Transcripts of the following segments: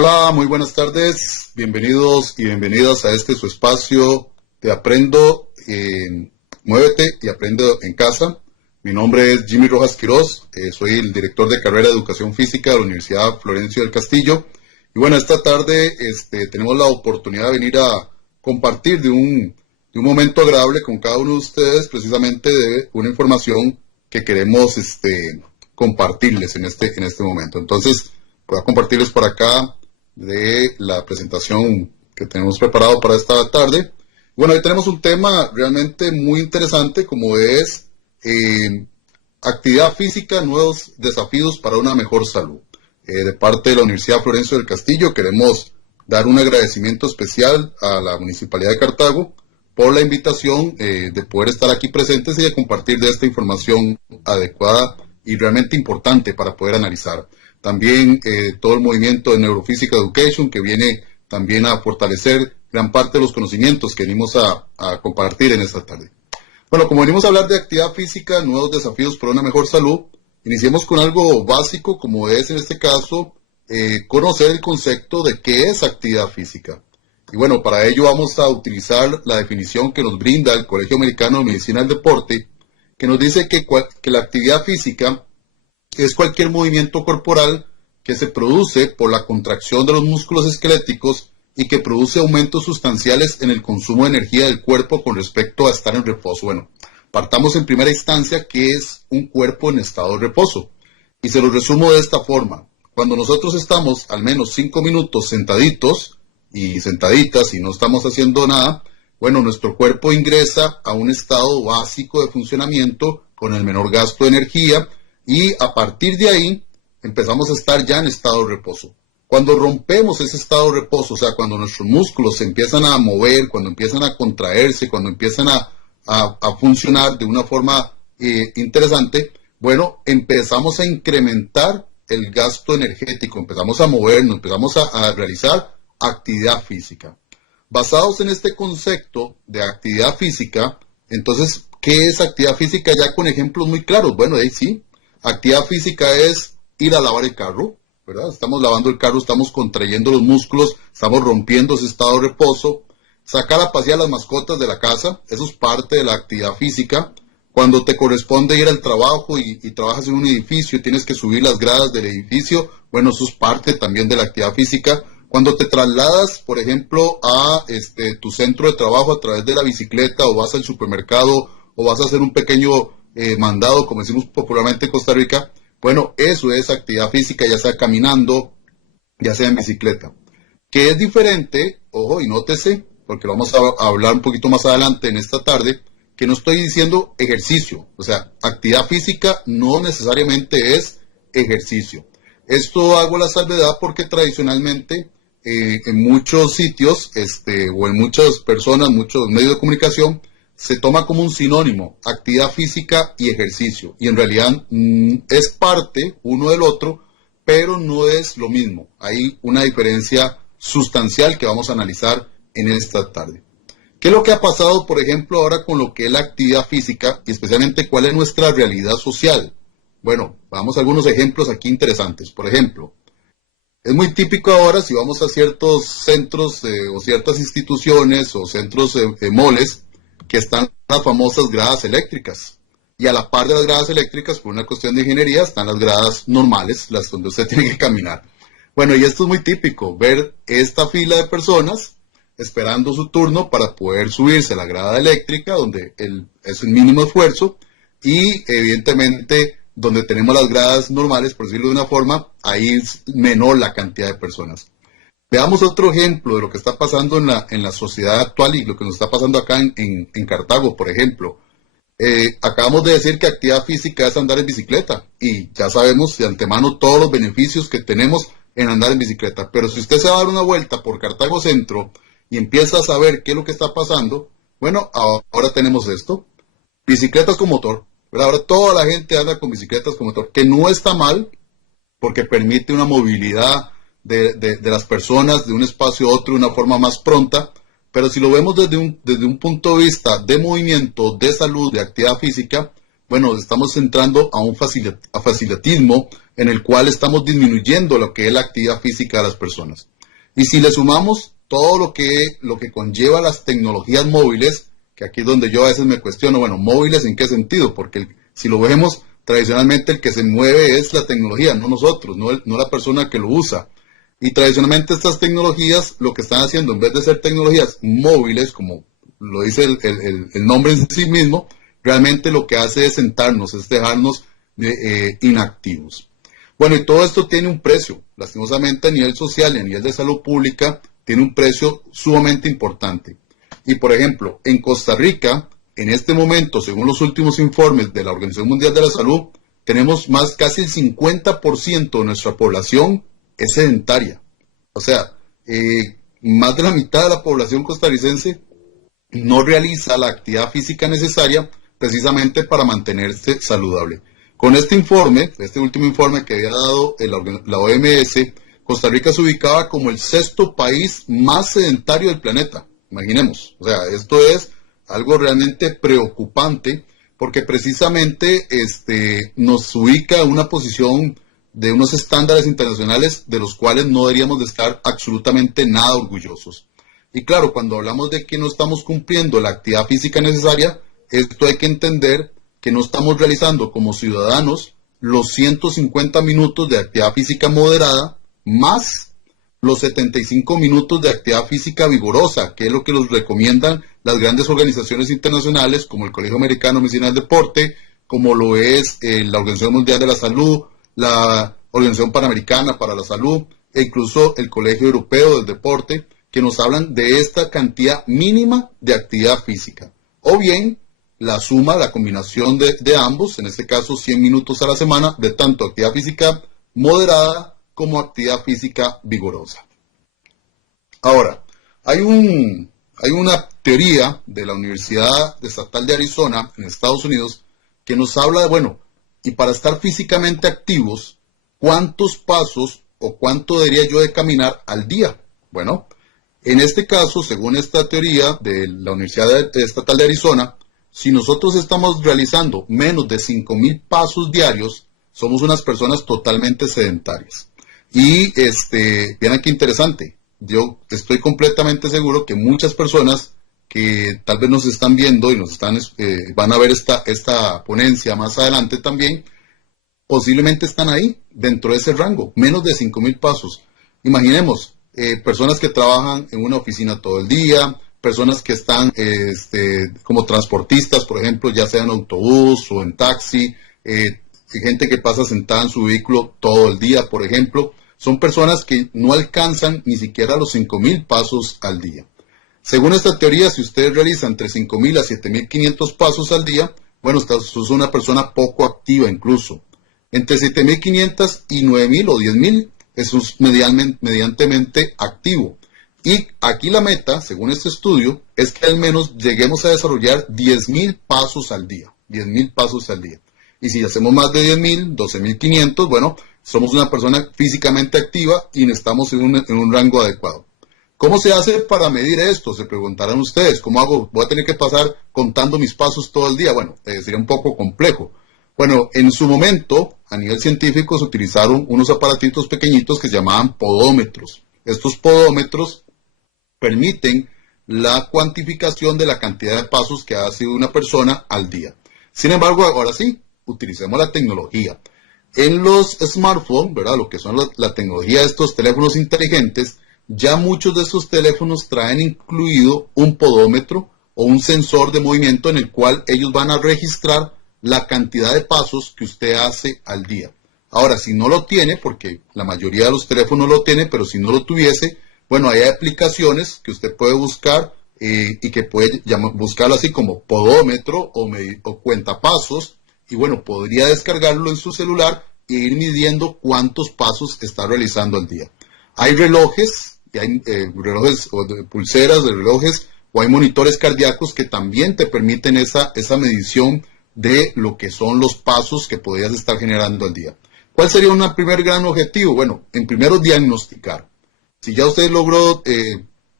Hola, muy buenas tardes. Bienvenidos y bienvenidas a su espacio de Aprendo, Muévete y Aprendo en Casa. Mi nombre es Jimmy Rojas Quiroz, soy el director de carrera de Educación Física de la Universidad Florencio del Castillo. Y bueno, esta tarde tenemos la oportunidad de venir a compartir de un momento agradable con cada uno de ustedes, precisamente de una información que queremos compartirles en este momento. Entonces, voy a compartirles por acá de la presentación que tenemos preparado para esta tarde. Bueno, hoy tenemos un tema realmente muy interesante, como es actividad física, nuevos desafíos para una mejor salud. De parte de la Universidad Florencio del Castillo queremos dar un agradecimiento especial a la Municipalidad de Cartago por la invitación de poder estar aquí presentes y de compartir de esta información adecuada y realmente importante para poder analizar. También todo el movimiento de Neurophysical Education, que viene también a fortalecer gran parte de los conocimientos que venimos a compartir en esta tarde. Bueno, como venimos a hablar de actividad física, nuevos desafíos para una mejor salud, iniciemos con algo básico, como es en este caso conocer el concepto de qué es actividad física. Y bueno, para ello vamos a utilizar la definición que nos brinda el Colegio Americano de Medicina del Deporte, que nos dice que la actividad física es cualquier movimiento corporal que se produce por la contracción de los músculos esqueléticos y que produce aumentos sustanciales en el consumo de energía del cuerpo con respecto a estar en reposo. Bueno, partamos en primera instancia que es un cuerpo en estado de reposo. Y se lo resumo de esta forma. Cuando nosotros estamos al menos 5 minutos sentaditos y sentaditas y no estamos haciendo nada, bueno, nuestro cuerpo ingresa a un estado básico de funcionamiento con el menor gasto de energía y a partir de ahí empezamos a estar ya en estado de reposo. Cuando rompemos ese estado de reposo, o sea, cuando nuestros músculos se empiezan a mover, cuando empiezan a contraerse, cuando empiezan a funcionar de una forma interesante, bueno, empezamos a incrementar el gasto energético, empezamos a movernos, empezamos a realizar actividad física. Basados en este concepto de actividad física, entonces, ¿qué es actividad física? Ya con ejemplos muy claros. Bueno, ahí sí, actividad física es ir a lavar el carro, ¿verdad? Estamos lavando el carro, estamos contrayendo los músculos, estamos rompiendo ese estado de reposo. Sacar a pasear las mascotas de la casa, eso es parte de la actividad física. Cuando te corresponde ir al trabajo y trabajas en un edificio y tienes que subir las gradas del edificio, bueno, eso es parte también de la actividad física. Cuando te trasladas, por ejemplo, a tu centro de trabajo a través de la bicicleta o vas al supermercado o vas a hacer un pequeño mandado, como decimos popularmente en Costa Rica, bueno, eso es actividad física, ya sea caminando, ya sea en bicicleta. Que es diferente, ojo, y nótese, porque lo vamos a hablar un poquito más adelante en esta tarde, que no estoy diciendo ejercicio. O sea, actividad física no necesariamente es ejercicio. Esto hago la salvedad porque tradicionalmente en muchos sitios o en muchas personas, muchos medios de comunicación, se toma como un sinónimo, actividad física y ejercicio. Y en realidad es parte uno del otro, pero no es lo mismo. Hay una diferencia sustancial que vamos a analizar en esta tarde. ¿Qué es lo que ha pasado, por ejemplo, ahora con lo que es la actividad física y especialmente cuál es nuestra realidad social? Bueno, vamos a algunos ejemplos aquí interesantes. Por ejemplo, es muy típico ahora si vamos a ciertos centros o ciertas instituciones o centros de moles, que están las famosas gradas eléctricas. Y a la par de las gradas eléctricas, por una cuestión de ingeniería, están las gradas normales, las donde usted tiene que caminar. Bueno, y esto es muy típico, ver esta fila de personas esperando su turno para poder subirse a la grada eléctrica, donde es el mínimo esfuerzo, y evidentemente donde tenemos las gradas normales, por decirlo de una forma, ahí es menor la cantidad de personas. Veamos otro ejemplo de lo que está pasando en la sociedad actual y lo que nos está pasando acá en Cartago, por ejemplo. Acabamos de decir que actividad física es andar en bicicleta y ya sabemos de antemano todos los beneficios que tenemos en andar en bicicleta. Pero si usted se va a dar una vuelta por Cartago Centro y empieza a saber qué es lo que está pasando, bueno, ahora tenemos esto, bicicletas con motor, ¿verdad? Ahora toda la gente anda con bicicletas con motor, que no está mal porque permite una movilidad de las personas de un espacio a otro de una forma más pronta, pero si lo vemos desde un punto de vista de movimiento, de salud, de actividad física, bueno, estamos entrando a un facilitismo, en el cual estamos disminuyendo lo que es la actividad física de las personas. Y si le sumamos todo lo que conlleva las tecnologías móviles, que aquí es donde yo a veces me cuestiono, bueno, móviles en qué sentido, porque si lo vemos, tradicionalmente el que se mueve es la tecnología, no nosotros, no la persona que lo usa. Y tradicionalmente estas tecnologías lo que están haciendo, en vez de ser tecnologías móviles, como lo dice el nombre en sí mismo, realmente lo que hace es sentarnos, es dejarnos inactivos. Bueno, y todo esto tiene un precio, lastimosamente a nivel social y a nivel de salud pública, tiene un precio sumamente importante. Y por ejemplo, en Costa Rica, en este momento, según los últimos informes de la Organización Mundial de la Salud, tenemos casi el 50% de nuestra población es sedentaria. O sea, más de la mitad de la población costarricense no realiza la actividad física necesaria precisamente para mantenerse saludable. Con este informe, este último informe que había dado la OMS, Costa Rica se ubicaba como el 6º país más sedentario del planeta. Imaginemos, o sea, esto es algo realmente preocupante porque precisamente nos ubica en una posición de unos estándares internacionales de los cuales no deberíamos de estar absolutamente nada orgullosos. Y claro, cuando hablamos de que no estamos cumpliendo la actividad física necesaria, esto hay que entender que no estamos realizando como ciudadanos los 150 minutos de actividad física moderada más los 75 minutos de actividad física vigorosa, que es lo que nos recomiendan las grandes organizaciones internacionales como el Colegio Americano de Medicina del Deporte, como lo es la Organización Mundial de la Salud, la Organización Panamericana para la Salud e incluso el Colegio Europeo del Deporte, que nos hablan de esta cantidad mínima de actividad física. O bien la suma, la combinación de ambos, en este caso 100 minutos a la semana, de tanto actividad física moderada como actividad física vigorosa. Ahora, hay una teoría de la Universidad Estatal de Arizona en Estados Unidos que nos habla de, bueno, y para estar físicamente activos, ¿cuántos pasos o cuánto debería yo de caminar al día? Bueno, en este caso, según esta teoría de la Universidad Estatal de Arizona, si nosotros estamos realizando menos de 5,000 pasos diarios, somos unas personas totalmente sedentarias. Y vean qué interesante, yo estoy completamente seguro que muchas personas que tal vez nos están viendo y van a ver esta ponencia más adelante también, posiblemente están ahí, dentro de ese rango, menos de 5,000 pasos. Imaginemos, personas que trabajan en una oficina todo el día, personas que están como transportistas, por ejemplo, ya sea en autobús o en taxi, gente que pasa sentada en su vehículo todo el día, por ejemplo, son personas que no alcanzan ni siquiera los 5,000 pasos al día. Según esta teoría, si ustedes realizan entre 5,000 a 7,500 pasos al día, bueno, usted es una persona poco activa incluso. Entre 7,500 y 9,000 o 10,000 es mediantemente activo. Y aquí la meta, según este estudio, es que al menos lleguemos a desarrollar 10,000 pasos al día. 10,000 pasos al día. Y si hacemos más de 10,000, 12,500, bueno, somos una persona físicamente activa y estamos en un rango adecuado. ¿Cómo se hace para medir esto? Se preguntarán ustedes. ¿Cómo hago? ¿Voy a tener que pasar contando mis pasos todo el día? Bueno, sería un poco complejo. Bueno, en su momento, a nivel científico, se utilizaron unos aparatitos pequeñitos que se llamaban podómetros. Estos podómetros permiten la cuantificación de la cantidad de pasos que hace una persona al día. Sin embargo, ahora sí, utilicemos la tecnología. En los smartphones, ¿verdad? Lo que son la tecnología de estos teléfonos inteligentes, ya muchos de estos teléfonos traen incluido un podómetro o un sensor de movimiento en el cual ellos van a registrar la cantidad de pasos que usted hace al día. Ahora, si no lo tiene, porque la mayoría de los teléfonos lo tiene, pero si no lo tuviese, bueno, hay aplicaciones que usted puede buscar y que puede buscarlo así como podómetro o cuentapasos, y bueno, podría descargarlo en su celular e ir midiendo cuántos pasos está realizando al día. Hay relojes, y hay relojes o pulseras de relojes, o hay monitores cardíacos que también te permiten esa medición de lo que son los pasos que podrías estar generando al día. ¿Cuál sería un primer gran objetivo? Bueno, en primero, diagnosticar. Si ya usted logró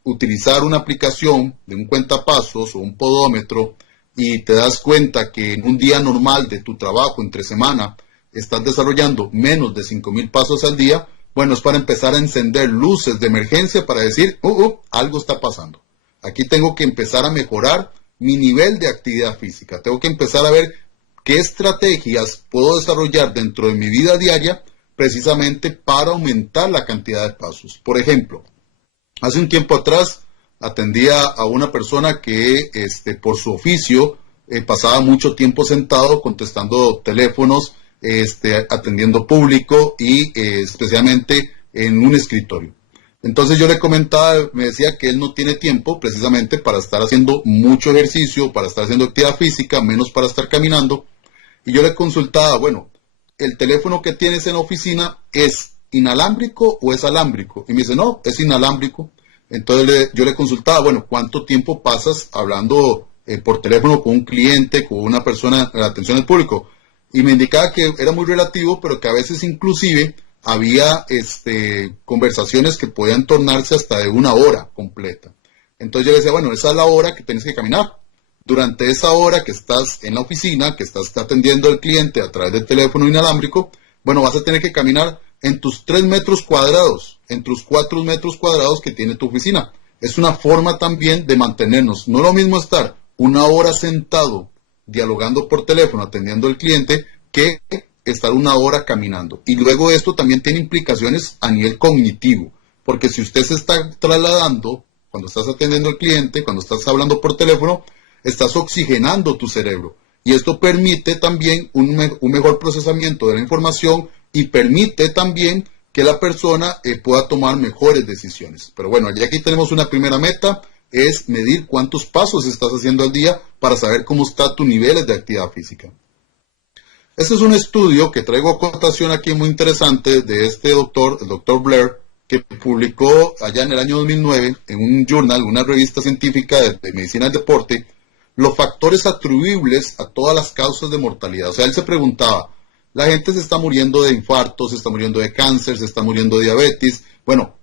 utilizar una aplicación de un cuentapasos o un podómetro y te das cuenta que en un día normal de tu trabajo, entre semana, estás desarrollando menos de 5,000 pasos al día, bueno, es para empezar a encender luces de emergencia para decir, algo está pasando. Aquí tengo que empezar a mejorar mi nivel de actividad física. Tengo que empezar a ver qué estrategias puedo desarrollar dentro de mi vida diaria precisamente para aumentar la cantidad de pasos. Por ejemplo, hace un tiempo atrás atendía a una persona que por su oficio pasaba mucho tiempo sentado contestando teléfonos, atendiendo público y especialmente en un escritorio. Entonces yo le comentaba, me decía que él no tiene tiempo precisamente para estar haciendo mucho ejercicio, para estar haciendo actividad física, menos para estar caminando. Y yo le consultaba, bueno, ¿el teléfono que tienes en la oficina es inalámbrico o es alámbrico? Y me dice, no, es inalámbrico. Entonces yo le consultaba, bueno, ¿cuánto tiempo pasas hablando por teléfono con un cliente, con una persona en la atención al público? Y me indicaba que era muy relativo, pero que a veces inclusive había conversaciones que podían tornarse hasta de 1 hora completa. Entonces yo le decía, bueno, esa es la hora que tienes que caminar. Durante esa hora que estás en la oficina, que estás atendiendo al cliente a través del teléfono inalámbrico, bueno, vas a tener que caminar en tus 3 metros cuadrados, en tus 4 metros cuadrados que tiene tu oficina. Es una forma también de mantenernos. No es lo mismo estar 1 hora sentado, dialogando por teléfono, atendiendo al cliente, que estar 1 hora caminando. Y luego esto también tiene implicaciones a nivel cognitivo, porque si usted se está trasladando, cuando estás atendiendo al cliente, cuando estás hablando por teléfono, estás oxigenando tu cerebro. Y esto permite también un mejor procesamiento de la información y permite también que la persona pueda tomar mejores decisiones. Pero bueno, ya aquí tenemos una primera meta, es medir cuántos pasos estás haciendo al día para saber cómo está tu nivel de actividad física. Este es un estudio que traigo a cotación aquí muy interesante de este doctor, el doctor Blair, que publicó allá en el año 2009 en un journal, una revista científica de medicina del deporte, los factores atribuibles a todas las causas de mortalidad. O sea, él se preguntaba, la gente se está muriendo de infartos, se está muriendo de cáncer, se está muriendo de diabetes. Bueno,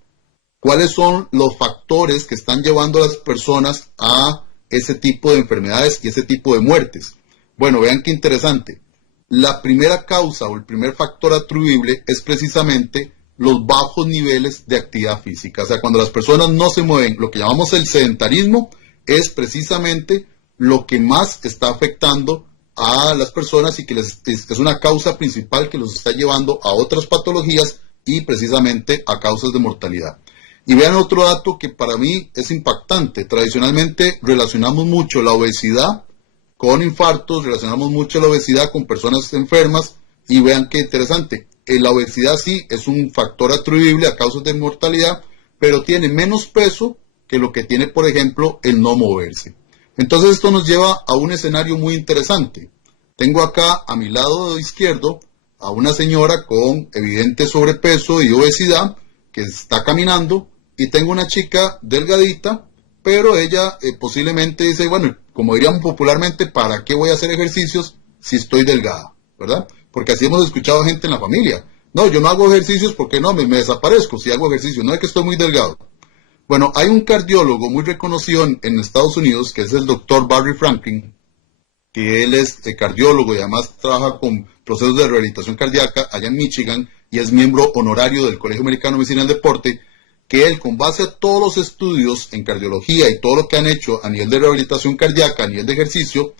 ¿cuáles son los factores que están llevando a las personas a ese tipo de enfermedades y ese tipo de muertes? Bueno, vean qué interesante. La primera causa o el primer factor atribuible es precisamente los bajos niveles de actividad física. O sea, cuando las personas no se mueven, lo que llamamos el sedentarismo es precisamente lo que más está afectando a las personas y que es una causa principal que los está llevando a otras patologías y precisamente a causas de mortalidad. Y vean otro dato que para mí es impactante. Tradicionalmente relacionamos mucho la obesidad con infartos, relacionamos mucho la obesidad con personas enfermas y vean qué interesante. La obesidad sí es un factor atribuible a causas de mortalidad, pero tiene menos peso que lo que tiene, por ejemplo, el no moverse. Entonces esto nos lleva a un escenario muy interesante. Tengo acá a mi lado izquierdo a una señora con evidente sobrepeso y obesidad que está caminando y tengo una chica delgadita, pero ella posiblemente dice, bueno, como diríamos popularmente, ¿para qué voy a hacer ejercicios si estoy delgada? ¿Verdad? Porque así hemos escuchado a gente en la familia. No, yo no hago ejercicios porque no, me desaparezco si hago ejercicio, no es que estoy muy delgado. Bueno, hay un cardiólogo muy reconocido en Estados Unidos, que es el doctor Barry Franklin, que él es cardiólogo y además trabaja con procesos de rehabilitación cardíaca allá en Michigan y es miembro honorario del Colegio Americano de Medicina del Deporte, que él, con base a todos los estudios en cardiología y todo lo que han hecho a nivel de rehabilitación cardíaca, a nivel de ejercicio,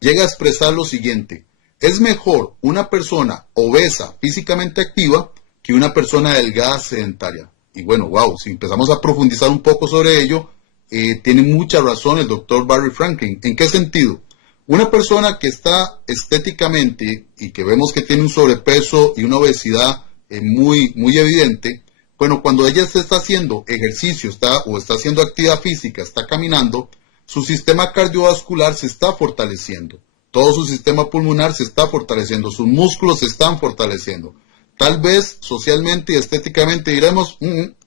llega a expresar lo siguiente: es mejor una persona obesa físicamente activa que una persona delgada sedentaria. Y bueno, wow, si empezamos a profundizar un poco sobre ello, tiene mucha razón el doctor Barry Franklin. ¿En qué sentido? Una persona que está estéticamente y que vemos que tiene un sobrepeso y una obesidad muy evidente, bueno, cuando ella se está haciendo ejercicio está haciendo actividad física, está caminando, su sistema cardiovascular se está fortaleciendo, todo su sistema pulmonar se está fortaleciendo, sus músculos se están fortaleciendo. Tal vez socialmente y estéticamente diremos,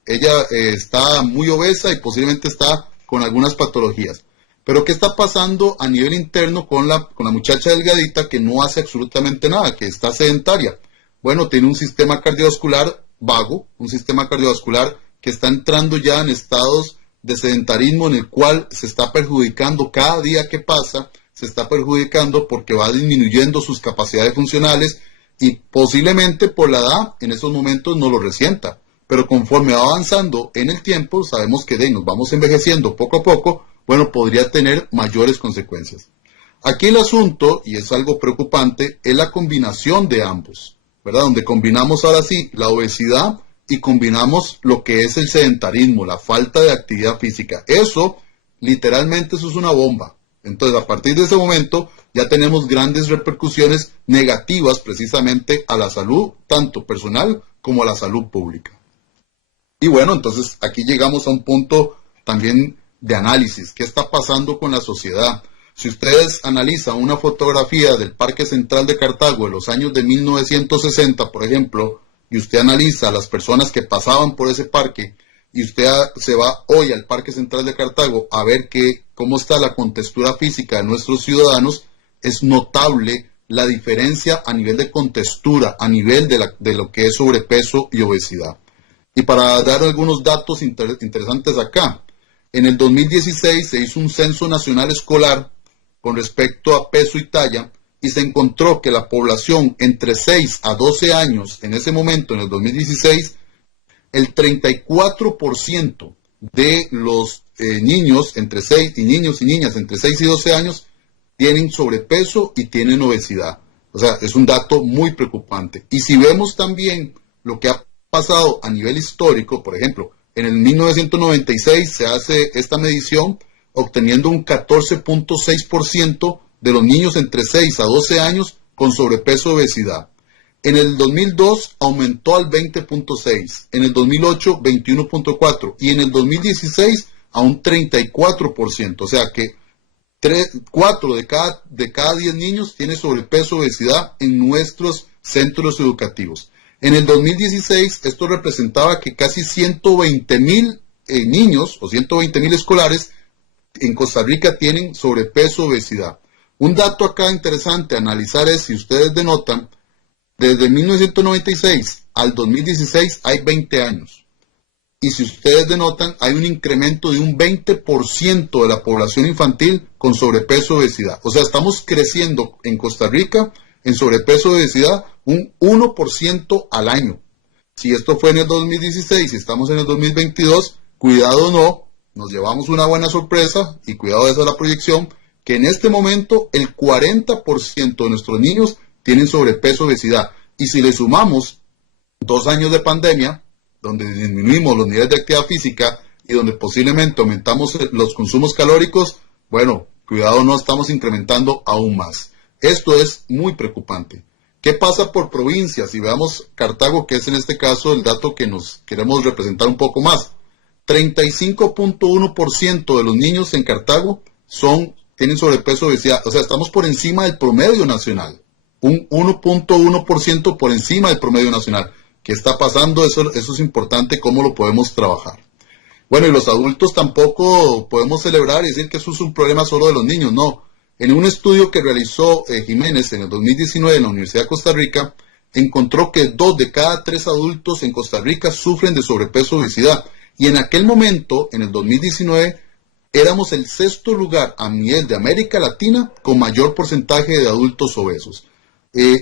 ella está muy obesa y posiblemente está con algunas patologías. Pero ¿qué está pasando a nivel interno con la muchacha delgadita que no hace absolutamente nada, que está sedentaria? Bueno, tiene un sistema cardiovascular vago, un sistema cardiovascular que está entrando ya en estados de sedentarismo en el cual se está perjudicando cada día que pasa, se está perjudicando porque va disminuyendo sus capacidades funcionales y posiblemente por la edad en esos momentos no lo resienta, pero conforme va avanzando en el tiempo, sabemos que nos vamos envejeciendo poco a poco, bueno, podría tener mayores consecuencias. Aquí el asunto, y es algo preocupante, es la combinación de ambos, ¿verdad? Donde combinamos ahora sí la obesidad y combinamos lo que es el sedentarismo, la falta de actividad física. Eso, literalmente, eso es una bomba. Entonces, a partir de ese momento, ya tenemos grandes repercusiones negativas precisamente a la salud, tanto personal como a la salud pública. Y bueno, entonces aquí llegamos a un punto también de análisis. ¿Qué está pasando con la sociedad? Si ustedes analizan una fotografía del Parque Central de Cartago de los años de 1960, por ejemplo, y usted analiza a las personas que pasaban por ese parque, y usted se va hoy al Parque Central de Cartago a ver cómo está la contextura física de nuestros ciudadanos, es notable la diferencia a nivel de contextura, a nivel de lo que es sobrepeso y obesidad. Y para dar algunos datos interesantes acá, en el 2016 se hizo un censo nacional escolar con respecto a peso y talla, y se encontró que la población entre 6 a 12 años, en ese momento, en el 2016, el 34% de los niños entre 6 y niños y niñas entre 6 y 12 años tienen sobrepeso y tienen obesidad. O sea, es un dato muy preocupante. Y si vemos también lo que ha pasado a nivel histórico, por ejemplo, en el 1996 se hace esta medición obteniendo un 14.6% de los niños entre 6 a 12 años con sobrepeso y obesidad. En el 2002 aumentó al 20.6%, en el 2008 21.4% y en el 2016 a un 34%. O sea que 4 de cada 10 niños tiene sobrepeso y obesidad en nuestros centros educativos. En el 2016 esto representaba que casi 120,000 niños o 120,000 escolares en Costa Rica tienen sobrepeso y obesidad. Un dato acá interesante a analizar es, si ustedes denotan, desde 1996 al 2016 hay 20 años. Y si ustedes denotan, hay un incremento de un 20% de la población infantil con sobrepeso y obesidad. O sea, estamos creciendo en Costa Rica en sobrepeso y obesidad un 1% al año. Si esto fue en el 2016 y estamos en el 2022, cuidado no, nos llevamos una buena sorpresa y cuidado, esa es la proyección, que en este momento el 40% de nuestros niños tienen sobrepeso y obesidad. Y si le sumamos 2 años de pandemia, donde disminuimos los niveles de actividad física y donde posiblemente aumentamos los consumos calóricos, bueno, cuidado, no, estamos incrementando aún más. Esto es muy preocupante. ¿Qué pasa por provincias? Si veamos Cartago, que es en este caso el dato que nos queremos representar un poco más. 35.1% de los niños en Cartago tienen sobrepeso y obesidad. O sea, estamos por encima del promedio nacional. Un 1.1% por encima del promedio nacional. ¿Qué está pasando? Eso es importante, cómo lo podemos trabajar. Bueno, y los adultos tampoco podemos celebrar y decir que eso es un problema solo de los niños. No. En un estudio que realizó Jiménez en el 2019 en la Universidad de Costa Rica, encontró que 2 de cada 3 adultos en Costa Rica sufren de sobrepeso y obesidad. Y en aquel momento, en el 2019, éramos el 6º lugar a nivel de América Latina con mayor porcentaje de adultos obesos.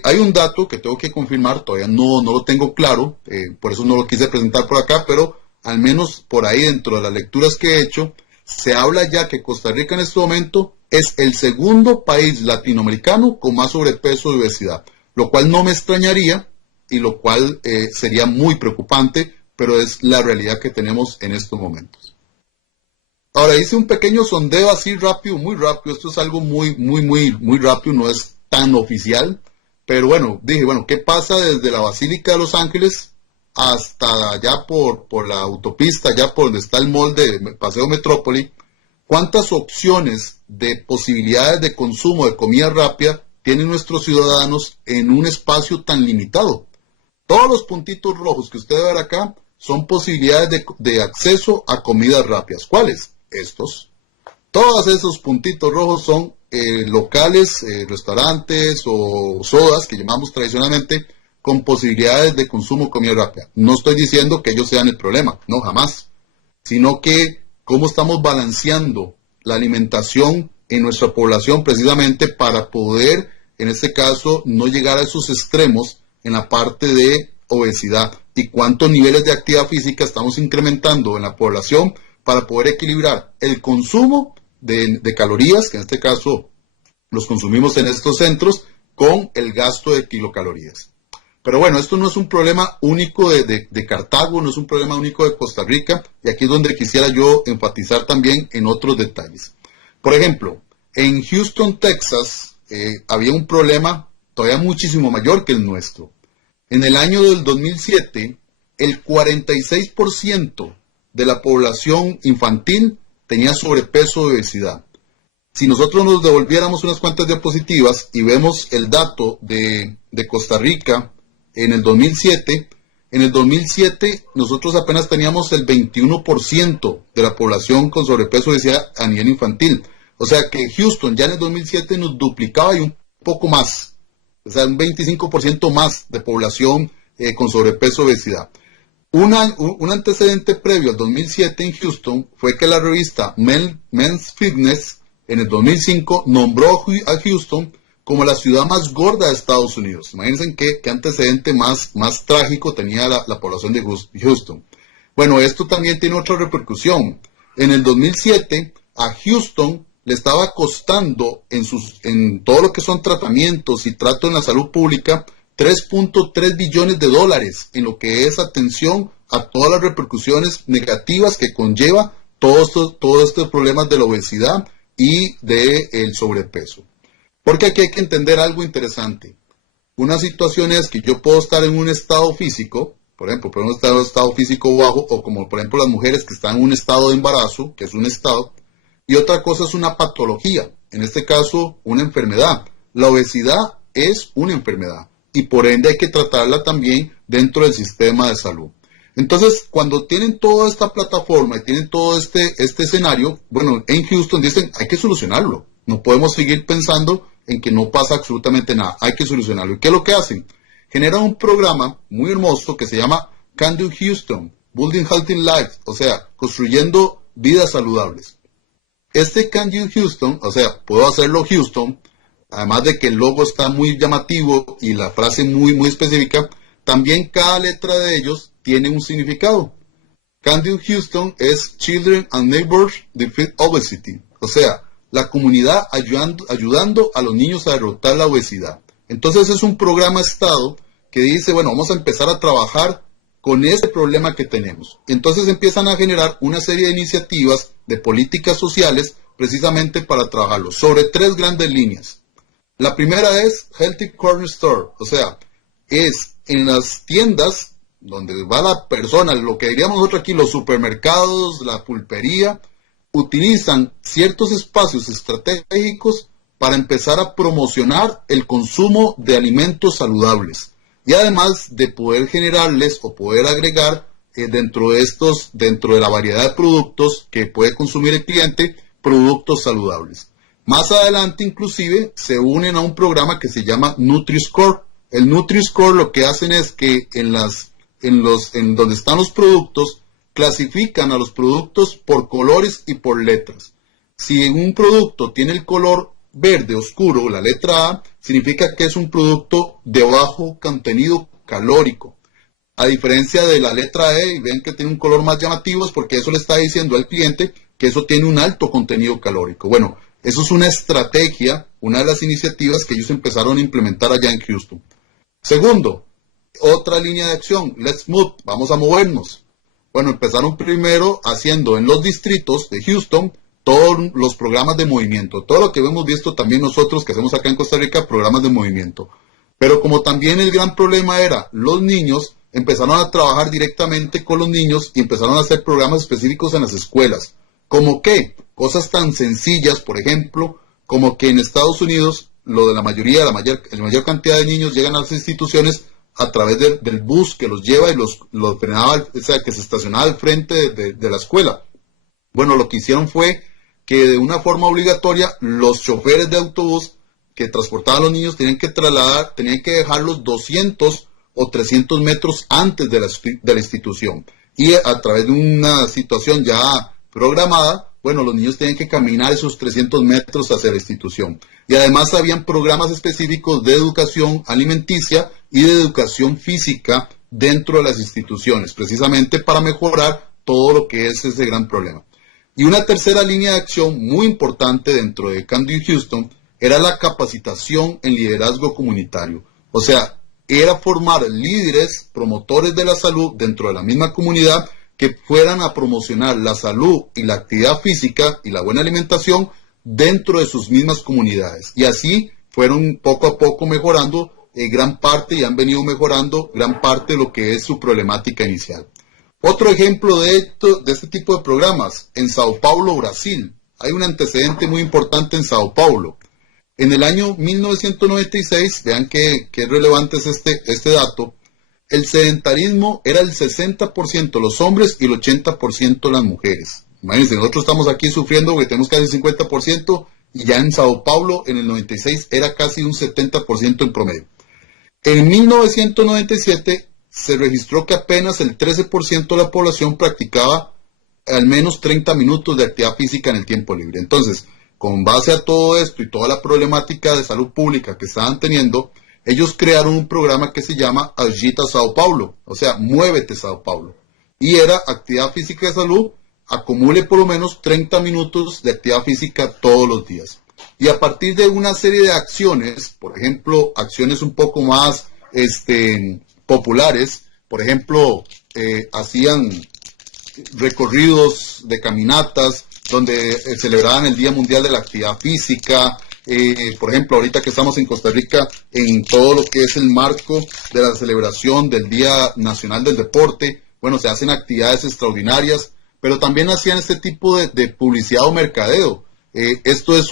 Hay un dato que tengo que confirmar, todavía no lo tengo claro, por eso no lo quise presentar por acá, pero al menos por ahí dentro de las lecturas que he hecho, se habla ya que Costa Rica en este momento es el 2º país latinoamericano con más sobrepeso y obesidad, lo cual no me extrañaría y lo cual sería muy preocupante, pero es la realidad que tenemos en estos momentos. Ahora hice un pequeño sondeo así rápido, muy rápido, esto es algo muy rápido, no es tan oficial, pero bueno, dije, ¿qué pasa desde la Basílica de Los Ángeles hasta allá por la autopista, allá por donde está el mall de Paseo Metrópoli? ¿Cuántas opciones de posibilidades de consumo de comida rápida tienen nuestros ciudadanos en un espacio tan limitado? Todos los puntitos rojos que usted ve acá son posibilidades de acceso a comidas rápidas. ¿Cuáles? Estos. Todos esos puntitos rojos son locales, restaurantes o sodas que llamamos tradicionalmente con posibilidades de consumo de comida rápida. No estoy diciendo que ellos sean el problema, no, jamás. Sino que cómo estamos balanceando la alimentación en nuestra población precisamente para poder, en este caso, no llegar a esos extremos en la parte de obesidad y cuántos niveles de actividad física estamos incrementando en la población para poder equilibrar el consumo de calorías, que en este caso los consumimos en estos centros, con el gasto de kilocalorías. Pero bueno, esto no es un problema único de Cartago, no es un problema único de Costa Rica, y aquí es donde quisiera yo enfatizar también en otros detalles. Por ejemplo, en Houston, Texas, había un problema todavía muchísimo mayor que el nuestro. En el año del 2007, el 46% de la población infantil tenía sobrepeso o obesidad. Si nosotros nos devolviéramos unas cuantas diapositivas y vemos el dato de Costa Rica en el 2007, nosotros apenas teníamos el 21% de la población con sobrepeso o obesidad a nivel infantil. O sea que Houston ya en el 2007 nos duplicaba y un poco más. O sea, un 25% más de población con sobrepeso o obesidad. Un antecedente previo al 2007 en Houston fue que la revista Men's Fitness en el 2005 nombró a Houston como la ciudad más gorda de Estados Unidos. Imagínense qué antecedente más trágico tenía la población de Houston. Bueno, esto también tiene otra repercusión. En el 2007 a Houston le estaba costando en todo lo que son tratamientos y trato en la salud pública 3.3 billones de dólares en lo que es atención a todas las repercusiones negativas que conlleva todos estos problemas de la obesidad y del sobrepeso. Porque aquí hay que entender algo interesante. Una situación es que yo puedo estar en un estado físico, por ejemplo, podemos estar en un estado físico bajo, o como por ejemplo las mujeres que están en un estado de embarazo, que es un estado, y otra cosa es una patología, en este caso una enfermedad. La obesidad es una enfermedad y por ende hay que tratarla también dentro del sistema de salud. Entonces, cuando tienen toda esta plataforma y tienen todo este escenario, bueno, en Houston dicen, hay que solucionarlo. No podemos seguir pensando en que no pasa absolutamente nada. Hay que solucionarlo. ¿Y qué es lo que hacen? Generan un programa muy hermoso que se llama Can Do Houston, Building Healthy Lives, o sea, construyendo vidas saludables. Este Can Do Houston, o sea, puedo hacerlo Houston, además de que el logo está muy llamativo y la frase muy específica, también cada letra de ellos tiene un significado. Can Do Houston es Children and Neighbors Defeat Obesity, o sea, la comunidad ayudando a los niños a derrotar la obesidad. Entonces es un programa Estado que dice, bueno, vamos a empezar a trabajar con ese problema que tenemos. Entonces empiezan a generar una serie de iniciativas de políticas sociales precisamente para trabajarlo, sobre 3 grandes líneas. La primera es Healthy Corner Store, o sea, es en las tiendas donde va la persona, lo que diríamos nosotros aquí, los supermercados, la pulpería, utilizan ciertos espacios estratégicos para empezar a promocionar el consumo de alimentos saludables y además de poder generarles o poder agregar dentro de la variedad de productos que puede consumir el cliente, productos saludables. Más adelante inclusive se unen a un programa que se llama Nutri-Score. El Nutri-Score lo que hacen es que en donde están los productos, clasifican a los productos por colores y por letras. Si un producto tiene el color verde oscuro, la letra A, significa que es un producto de bajo contenido calórico. A diferencia de la letra E, y ven que tiene un color más llamativo, es porque eso le está diciendo al cliente que eso tiene un alto contenido calórico. Bueno, eso es una estrategia, una de las iniciativas que ellos empezaron a implementar allá en Houston. Segundo, otra línea de acción, let's move, vamos a movernos. Bueno, empezaron primero haciendo en los distritos de Houston todos los programas de movimiento, todo lo que hemos visto también nosotros que hacemos acá en Costa Rica, programas de movimiento. Pero como también el gran problema era los niños, empezaron a trabajar directamente con los niños y empezaron a hacer programas específicos en las escuelas. ¿Cómo qué? Cosas tan sencillas, por ejemplo, como que en Estados Unidos la mayor cantidad de niños llegan a las instituciones a través del bus que los lleva y los frenaba, o sea, que se estacionaba al frente de la escuela. Bueno, lo que hicieron fue que de una forma obligatoria los choferes de autobús que transportaban a los niños tenían que dejarlos 200 o 300 metros antes de la institución. Y a través de una situación ya programada, bueno, los niños tenían que caminar esos 300 metros hacia la institución. Y además habían programas específicos de educación alimenticia y de educación física dentro de las instituciones, precisamente para mejorar todo lo que es ese gran problema. Y una tercera línea de acción muy importante dentro de Can Do Houston era la capacitación en liderazgo comunitario. O sea, era formar líderes, promotores de la salud dentro de la misma comunidad que fueran a promocionar la salud y la actividad física y la buena alimentación dentro de sus mismas comunidades. Y así fueron poco a poco mejorando gran parte y han venido mejorando gran parte de lo que es su problemática inicial. Otro ejemplo de este tipo de programas, en Sao Paulo, Brasil. Hay un antecedente muy importante en Sao Paulo. En el año 1996, vean qué relevante es este dato, el sedentarismo era el 60% los hombres y el 80% las mujeres. Imagínense, nosotros estamos aquí sufriendo porque tenemos casi 50% y ya en Sao Paulo en el 96 era casi un 70% en promedio. En 1997 se registró que apenas el 13% de la población practicaba al menos 30 minutos de actividad física en el tiempo libre. Entonces, con base a todo esto y toda la problemática de salud pública que estaban teniendo, ellos crearon un programa que se llama Agita Sao Paulo, o sea, Muévete Sao Paulo. Y era actividad física de salud, acumule por lo menos 30 minutos de actividad física todos los días. Y a partir de una serie de acciones, por ejemplo, acciones un poco más populares, por ejemplo, hacían recorridos de caminatas donde celebraban el Día Mundial de la Actividad Física. Por ejemplo, ahorita que estamos en Costa Rica, en todo lo que es el marco de la celebración del Día Nacional del Deporte, bueno, se hacen actividades extraordinarias, pero también hacían este tipo de publicidad o mercadeo. Esto es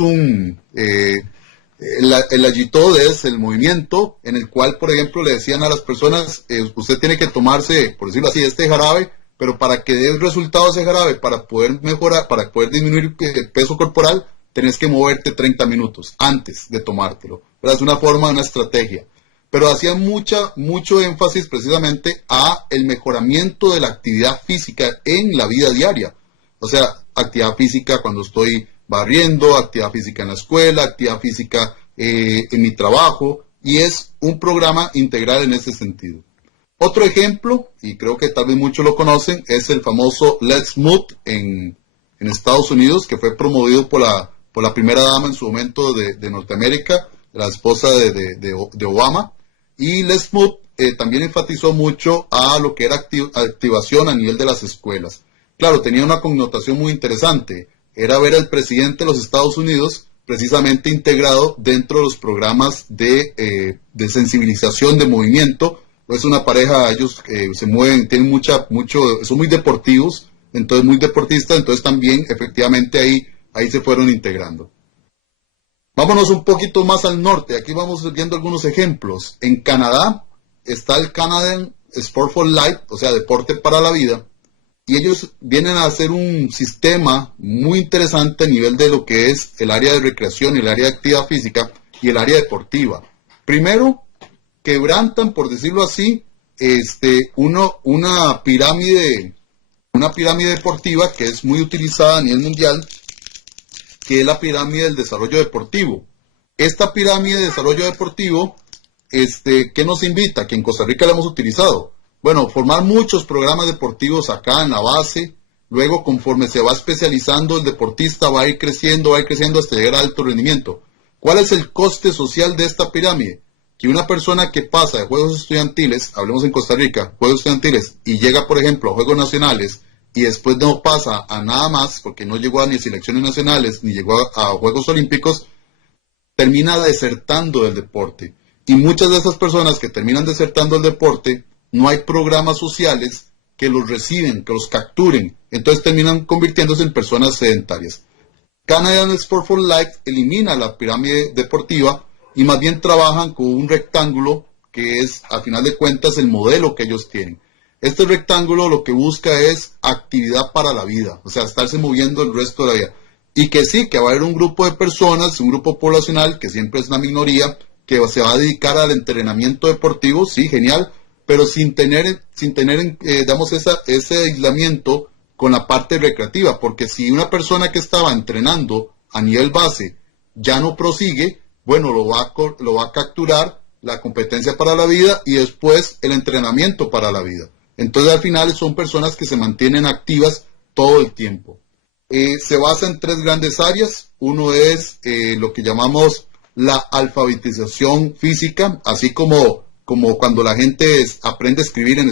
el Agitod es el movimiento en el cual, por ejemplo, le decían a las personas, usted tiene que tomarse, por decirlo así, este jarabe, pero para que dé resultado ese jarabe, para poder mejorar, para poder disminuir el peso corporal, tenés que moverte 30 minutos antes de tomártelo. ¿Verdad? Es una forma, una estrategia. Pero hacían mucho énfasis precisamente a el mejoramiento de la actividad física en la vida diaria. O sea, actividad física cuando estoy barriendo, actividad física en la escuela, actividad física en mi trabajo, y es un programa integral en ese sentido. Otro ejemplo, y creo que tal vez muchos lo conocen, es el famoso Let's Move en Estados Unidos, que fue promovido por la primera dama en su momento de Norteamérica, la esposa de Obama. Y Let's Move también enfatizó mucho a lo que era activación a nivel de las escuelas. Claro, tenía una connotación muy interesante. Era ver al presidente de los Estados Unidos precisamente integrado dentro de los programas de sensibilización de movimiento. Es una pareja, ellos se mueven, tienen son muy deportivos, entonces muy deportistas, entonces también efectivamente ahí se fueron integrando. Vámonos un poquito más al norte, aquí vamos viendo algunos ejemplos. En Canadá está el Canadian Sport for Life, o sea, deporte para la vida, y ellos vienen a hacer un sistema muy interesante a nivel de lo que es el área de recreación, el área de actividad física y el área deportiva. Primero, quebrantan, por decirlo así, una pirámide deportiva que es muy utilizada a nivel mundial, que es la pirámide del desarrollo deportivo. Esta pirámide de desarrollo deportivo, ¿qué nos invita? Que en Costa Rica la hemos utilizado. Bueno, formar muchos programas deportivos acá en la base, luego conforme se va especializando el deportista va a ir creciendo hasta llegar a alto rendimiento. ¿Cuál es el coste social de esta pirámide? Que una persona que pasa de juegos estudiantiles, hablemos en Costa Rica, juegos estudiantiles, y llega, por ejemplo, a juegos nacionales, y después no pasa a nada más, porque no llegó a ni selecciones nacionales, ni llegó a Juegos Olímpicos, termina desertando del deporte. Y muchas de esas personas que terminan desertando del deporte, no hay programas sociales que los reciben, que los capturen, entonces terminan convirtiéndose en personas sedentarias. Canadian Sport for Life elimina la pirámide deportiva y más bien trabajan con un rectángulo que es, a final de cuentas, el modelo que ellos tienen. Este rectángulo lo que busca es actividad para la vida, o sea, estarse moviendo el resto de la vida. Y que sí, que va a haber un grupo de personas, un grupo poblacional, que siempre es una minoría, que se va a dedicar al entrenamiento deportivo, sí, genial, pero sin tener ese aislamiento con la parte recreativa, porque si una persona que estaba entrenando a nivel base ya no prosigue, bueno, lo va a capturar la competencia para la vida y después el entrenamiento para la vida. Entonces al final son personas que se mantienen activas todo el tiempo. Se basa en 3 grandes áreas. Uno es lo que llamamos la alfabetización física, así como cuando la gente aprende a escribir en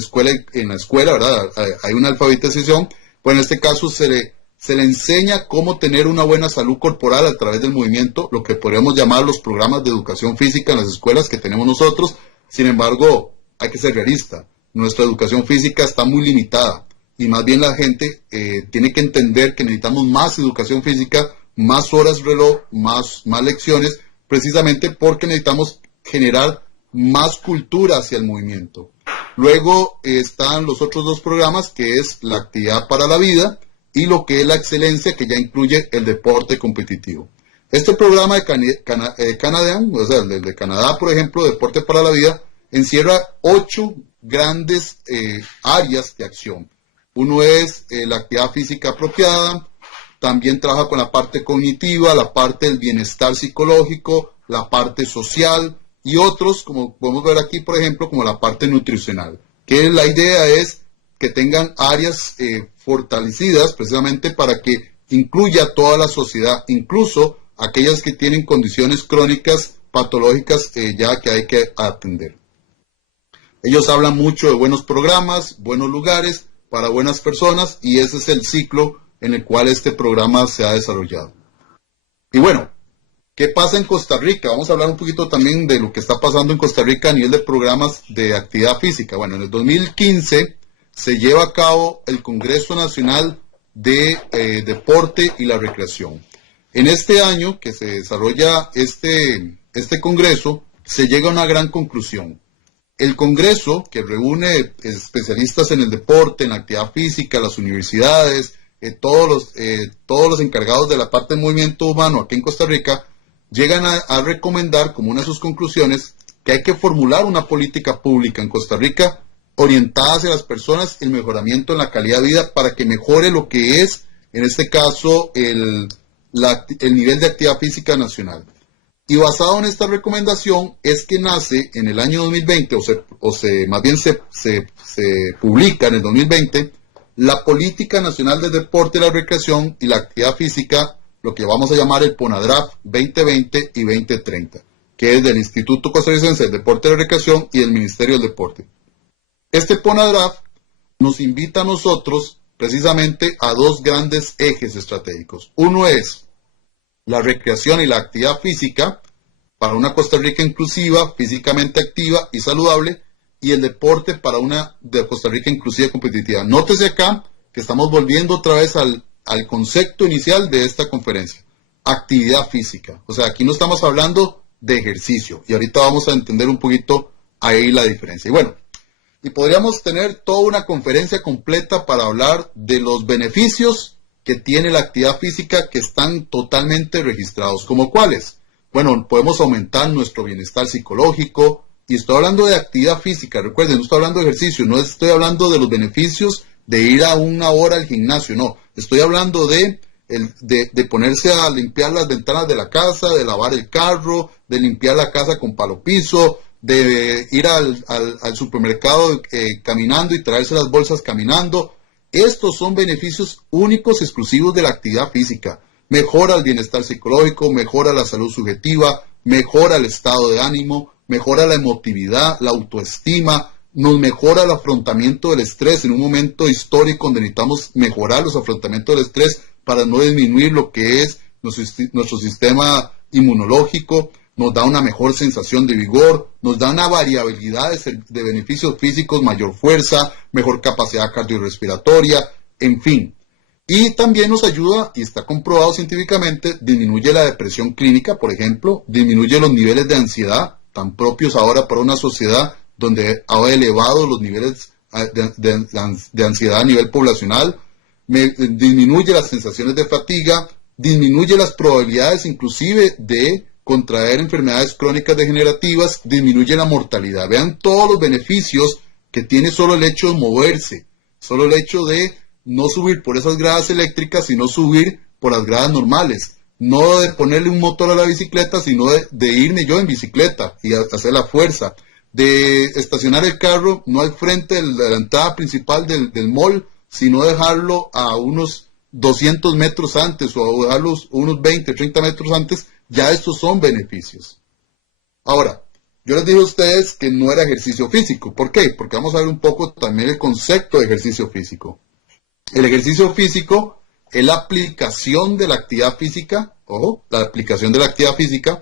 la escuela, ¿verdad? Hay una alfabetización, pues en este caso se le enseña cómo tener una buena salud corporal a través del movimiento, lo que podríamos llamar los programas de educación física en las escuelas que tenemos nosotros. Sin embargo, hay que ser realista. Nuestra educación física está muy limitada y más bien la gente tiene que entender que necesitamos más educación física, más horas reloj, más lecciones, precisamente porque necesitamos generar más cultura hacia el movimiento. Luego están los otros 2 programas, que es la actividad para la vida y lo que es la excelencia, que ya incluye el deporte competitivo. Este programa de Canadá, o sea, el de Canadá, por ejemplo, Deporte para la Vida, encierra 8 grandes áreas de acción. Uno es la actividad física apropiada, también trabaja con la parte cognitiva, la parte del bienestar psicológico, la parte social y otros, como podemos ver aquí, por ejemplo, como la parte nutricional, que la idea es que tengan áreas fortalecidas precisamente para que incluya toda la sociedad, incluso aquellas que tienen condiciones crónicas, patológicas, ya que hay que atender. Ellos hablan mucho de buenos programas, buenos lugares para buenas personas, y ese es el ciclo en el cual este programa se ha desarrollado. Y bueno, ¿qué pasa en Costa Rica? Vamos a hablar un poquito también de lo que está pasando en Costa Rica a nivel de programas de actividad física. Bueno, en el 2015 se lleva a cabo el Congreso Nacional de Deporte y la Recreación. En este año que se desarrolla este congreso, se llega a una gran conclusión. El congreso, que reúne especialistas en el deporte, en la actividad física, las universidades, todos los encargados de la parte del movimiento humano aquí en Costa Rica, llegan a recomendar como una de sus conclusiones que hay que formular una política pública en Costa Rica orientada hacia las personas, el mejoramiento en la calidad de vida para que mejore lo que es, en este caso, el nivel de actividad física nacional. Y basado en esta recomendación es que nace en el año 2020, más bien se publica en el 2020, la Política Nacional de Deporte, la Recreación y la Actividad Física, lo que vamos a llamar el PONADRAF 2020 y 2030, que es del Instituto Costarricense del Deporte y la Recreación y del Ministerio del Deporte. Este PONADRAF nos invita a nosotros precisamente a 2 grandes ejes estratégicos. Uno es la recreación y la actividad física para una Costa Rica inclusiva, físicamente activa y saludable, y el deporte para una de Costa Rica inclusiva y competitiva. Nótese acá que estamos volviendo otra vez al concepto inicial de esta conferencia, actividad física. O sea, aquí no estamos hablando de ejercicio, y ahorita vamos a entender un poquito ahí la diferencia. Y bueno, y podríamos tener toda una conferencia completa para hablar de los beneficios que tiene la actividad física, que están totalmente registrados. ¿Como cuáles? Bueno, podemos aumentar nuestro bienestar psicológico, y estoy hablando de actividad física, recuerden, no estoy hablando de ejercicio, no estoy hablando de los beneficios de ir a 1 hora al gimnasio, no, estoy hablando de ponerse a limpiar las ventanas de la casa, de lavar el carro, de limpiar la casa con palo piso, de ir al supermercado caminando y traerse las bolsas caminando. Estos son beneficios únicos, exclusivos de la actividad física. Mejora el bienestar psicológico, mejora la salud subjetiva, mejora el estado de ánimo, mejora la emotividad, la autoestima, nos mejora el afrontamiento del estrés en un momento histórico donde necesitamos mejorar los afrontamientos del estrés para no disminuir lo que es nuestro sistema inmunológico. Nos da una mejor sensación de vigor, nos da una variabilidad de beneficios físicos, mayor fuerza, mejor capacidad cardiorrespiratoria, en fin. Y también nos ayuda, y está comprobado científicamente, disminuye la depresión clínica, por ejemplo, disminuye los niveles de ansiedad, tan propios ahora para una sociedad donde ha elevado los niveles de ansiedad a nivel poblacional, disminuye las sensaciones de fatiga, disminuye las probabilidades inclusive de contraer enfermedades crónicas degenerativas, disminuye la mortalidad. Vean todos los beneficios que tiene solo el hecho de moverse, solo el hecho de no subir por esas gradas eléctricas, sino subir por las gradas normales. no de ponerle un motor a la bicicleta, sino de irme yo en bicicleta y hacer la fuerza, de estacionar el carro no al frente de la entrada principal del mall, sino dejarlo a unos 200 metros antes o dejarlo unos 20, 30 metros antes. Ya estos son beneficios. Ahora, yo les dije a ustedes que no era ejercicio físico. ¿Por qué? Porque vamos a ver un poco también el concepto de ejercicio físico. El ejercicio físico es la aplicación de la actividad física, ojo, la aplicación de la actividad física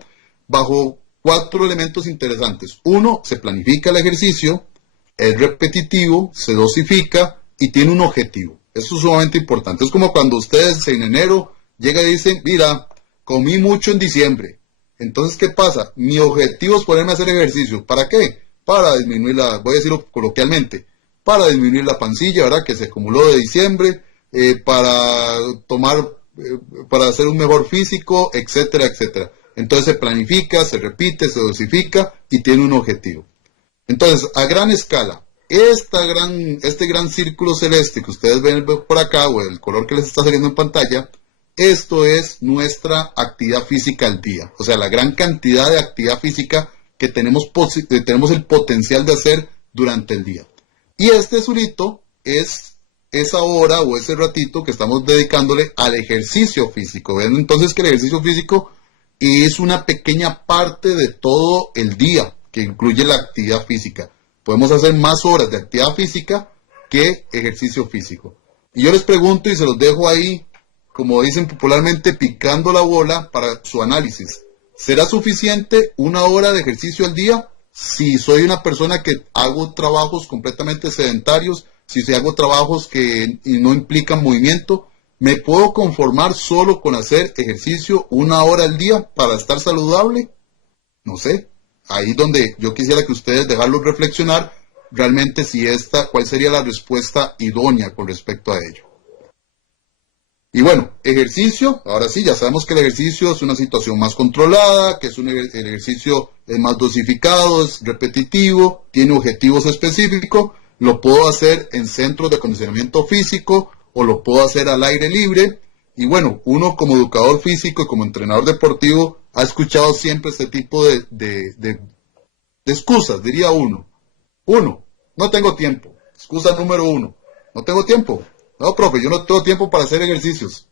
bajo 4 elementos interesantes. 1, se planifica el ejercicio, es repetitivo, se dosifica y tiene un objetivo. Eso es sumamente importante. Es como cuando ustedes en enero llegan y dicen, mira, comí mucho en diciembre. Entonces, ¿qué pasa? Mi objetivo es ponerme a hacer ejercicio. ¿Para qué? Para disminuir voy a decirlo coloquialmente, para disminuir la pancilla, ¿verdad? Que se acumuló de diciembre, para hacer un mejor físico, etcétera, etcétera. Entonces se planifica, se repite, se dosifica y tiene un objetivo. Entonces, a gran escala, este gran círculo celeste que ustedes ven por acá, o el color que les está saliendo en pantalla, esto es nuestra actividad física al día. O sea, la gran cantidad de actividad física que tenemos el potencial de hacer durante el día. Y este azulito es esa hora o ese ratito que estamos dedicándole al ejercicio físico. Ven entonces que el ejercicio físico es una pequeña parte de todo el día que incluye la actividad física. Podemos hacer más horas de actividad física que ejercicio físico. Y yo les pregunto y se los dejo ahí, como dicen popularmente, picando la bola para su análisis. ¿Será suficiente 1 hora de ejercicio al día? Si soy una persona que hago trabajos completamente sedentarios, si hago trabajos que no implican movimiento, ¿me puedo conformar solo con hacer ejercicio 1 hora al día para estar saludable? No sé. Ahí donde yo quisiera que ustedes dejarlos reflexionar realmente cuál sería la respuesta idónea con respecto a ello. Y bueno, ejercicio, ahora sí, ya sabemos que el ejercicio es una situación más controlada, que el ejercicio es más dosificado, es repetitivo, tiene objetivos específicos, lo puedo hacer en centros de acondicionamiento físico o lo puedo hacer al aire libre. Y bueno, uno como educador físico y como entrenador deportivo ha escuchado siempre este tipo de excusas, diría uno. No tengo tiempo. Excusa número 1, no tengo tiempo. No, profe, yo no tengo tiempo para hacer ejercicios.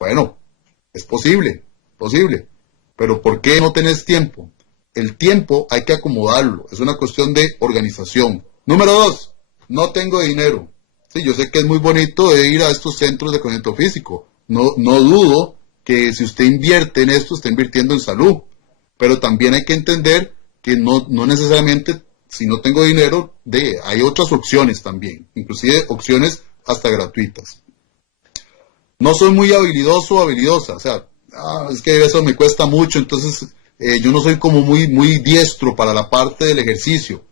Bueno, es posible. Pero ¿por qué no tenés tiempo? El tiempo hay que acomodarlo. Es una cuestión de organización. Número 2, no tengo dinero. Sí, yo sé que es muy bonito ir a estos centros de entrenamiento físico. No dudo que si usted invierte en esto, está invirtiendo en salud. Pero también hay que entender que no necesariamente, si no tengo dinero, hay otras opciones también. Inclusive opciones hasta gratuitas. No soy muy habilidoso o habilidosa, o sea, es que eso me cuesta mucho, entonces yo no soy como muy diestro para la parte del ejercicio.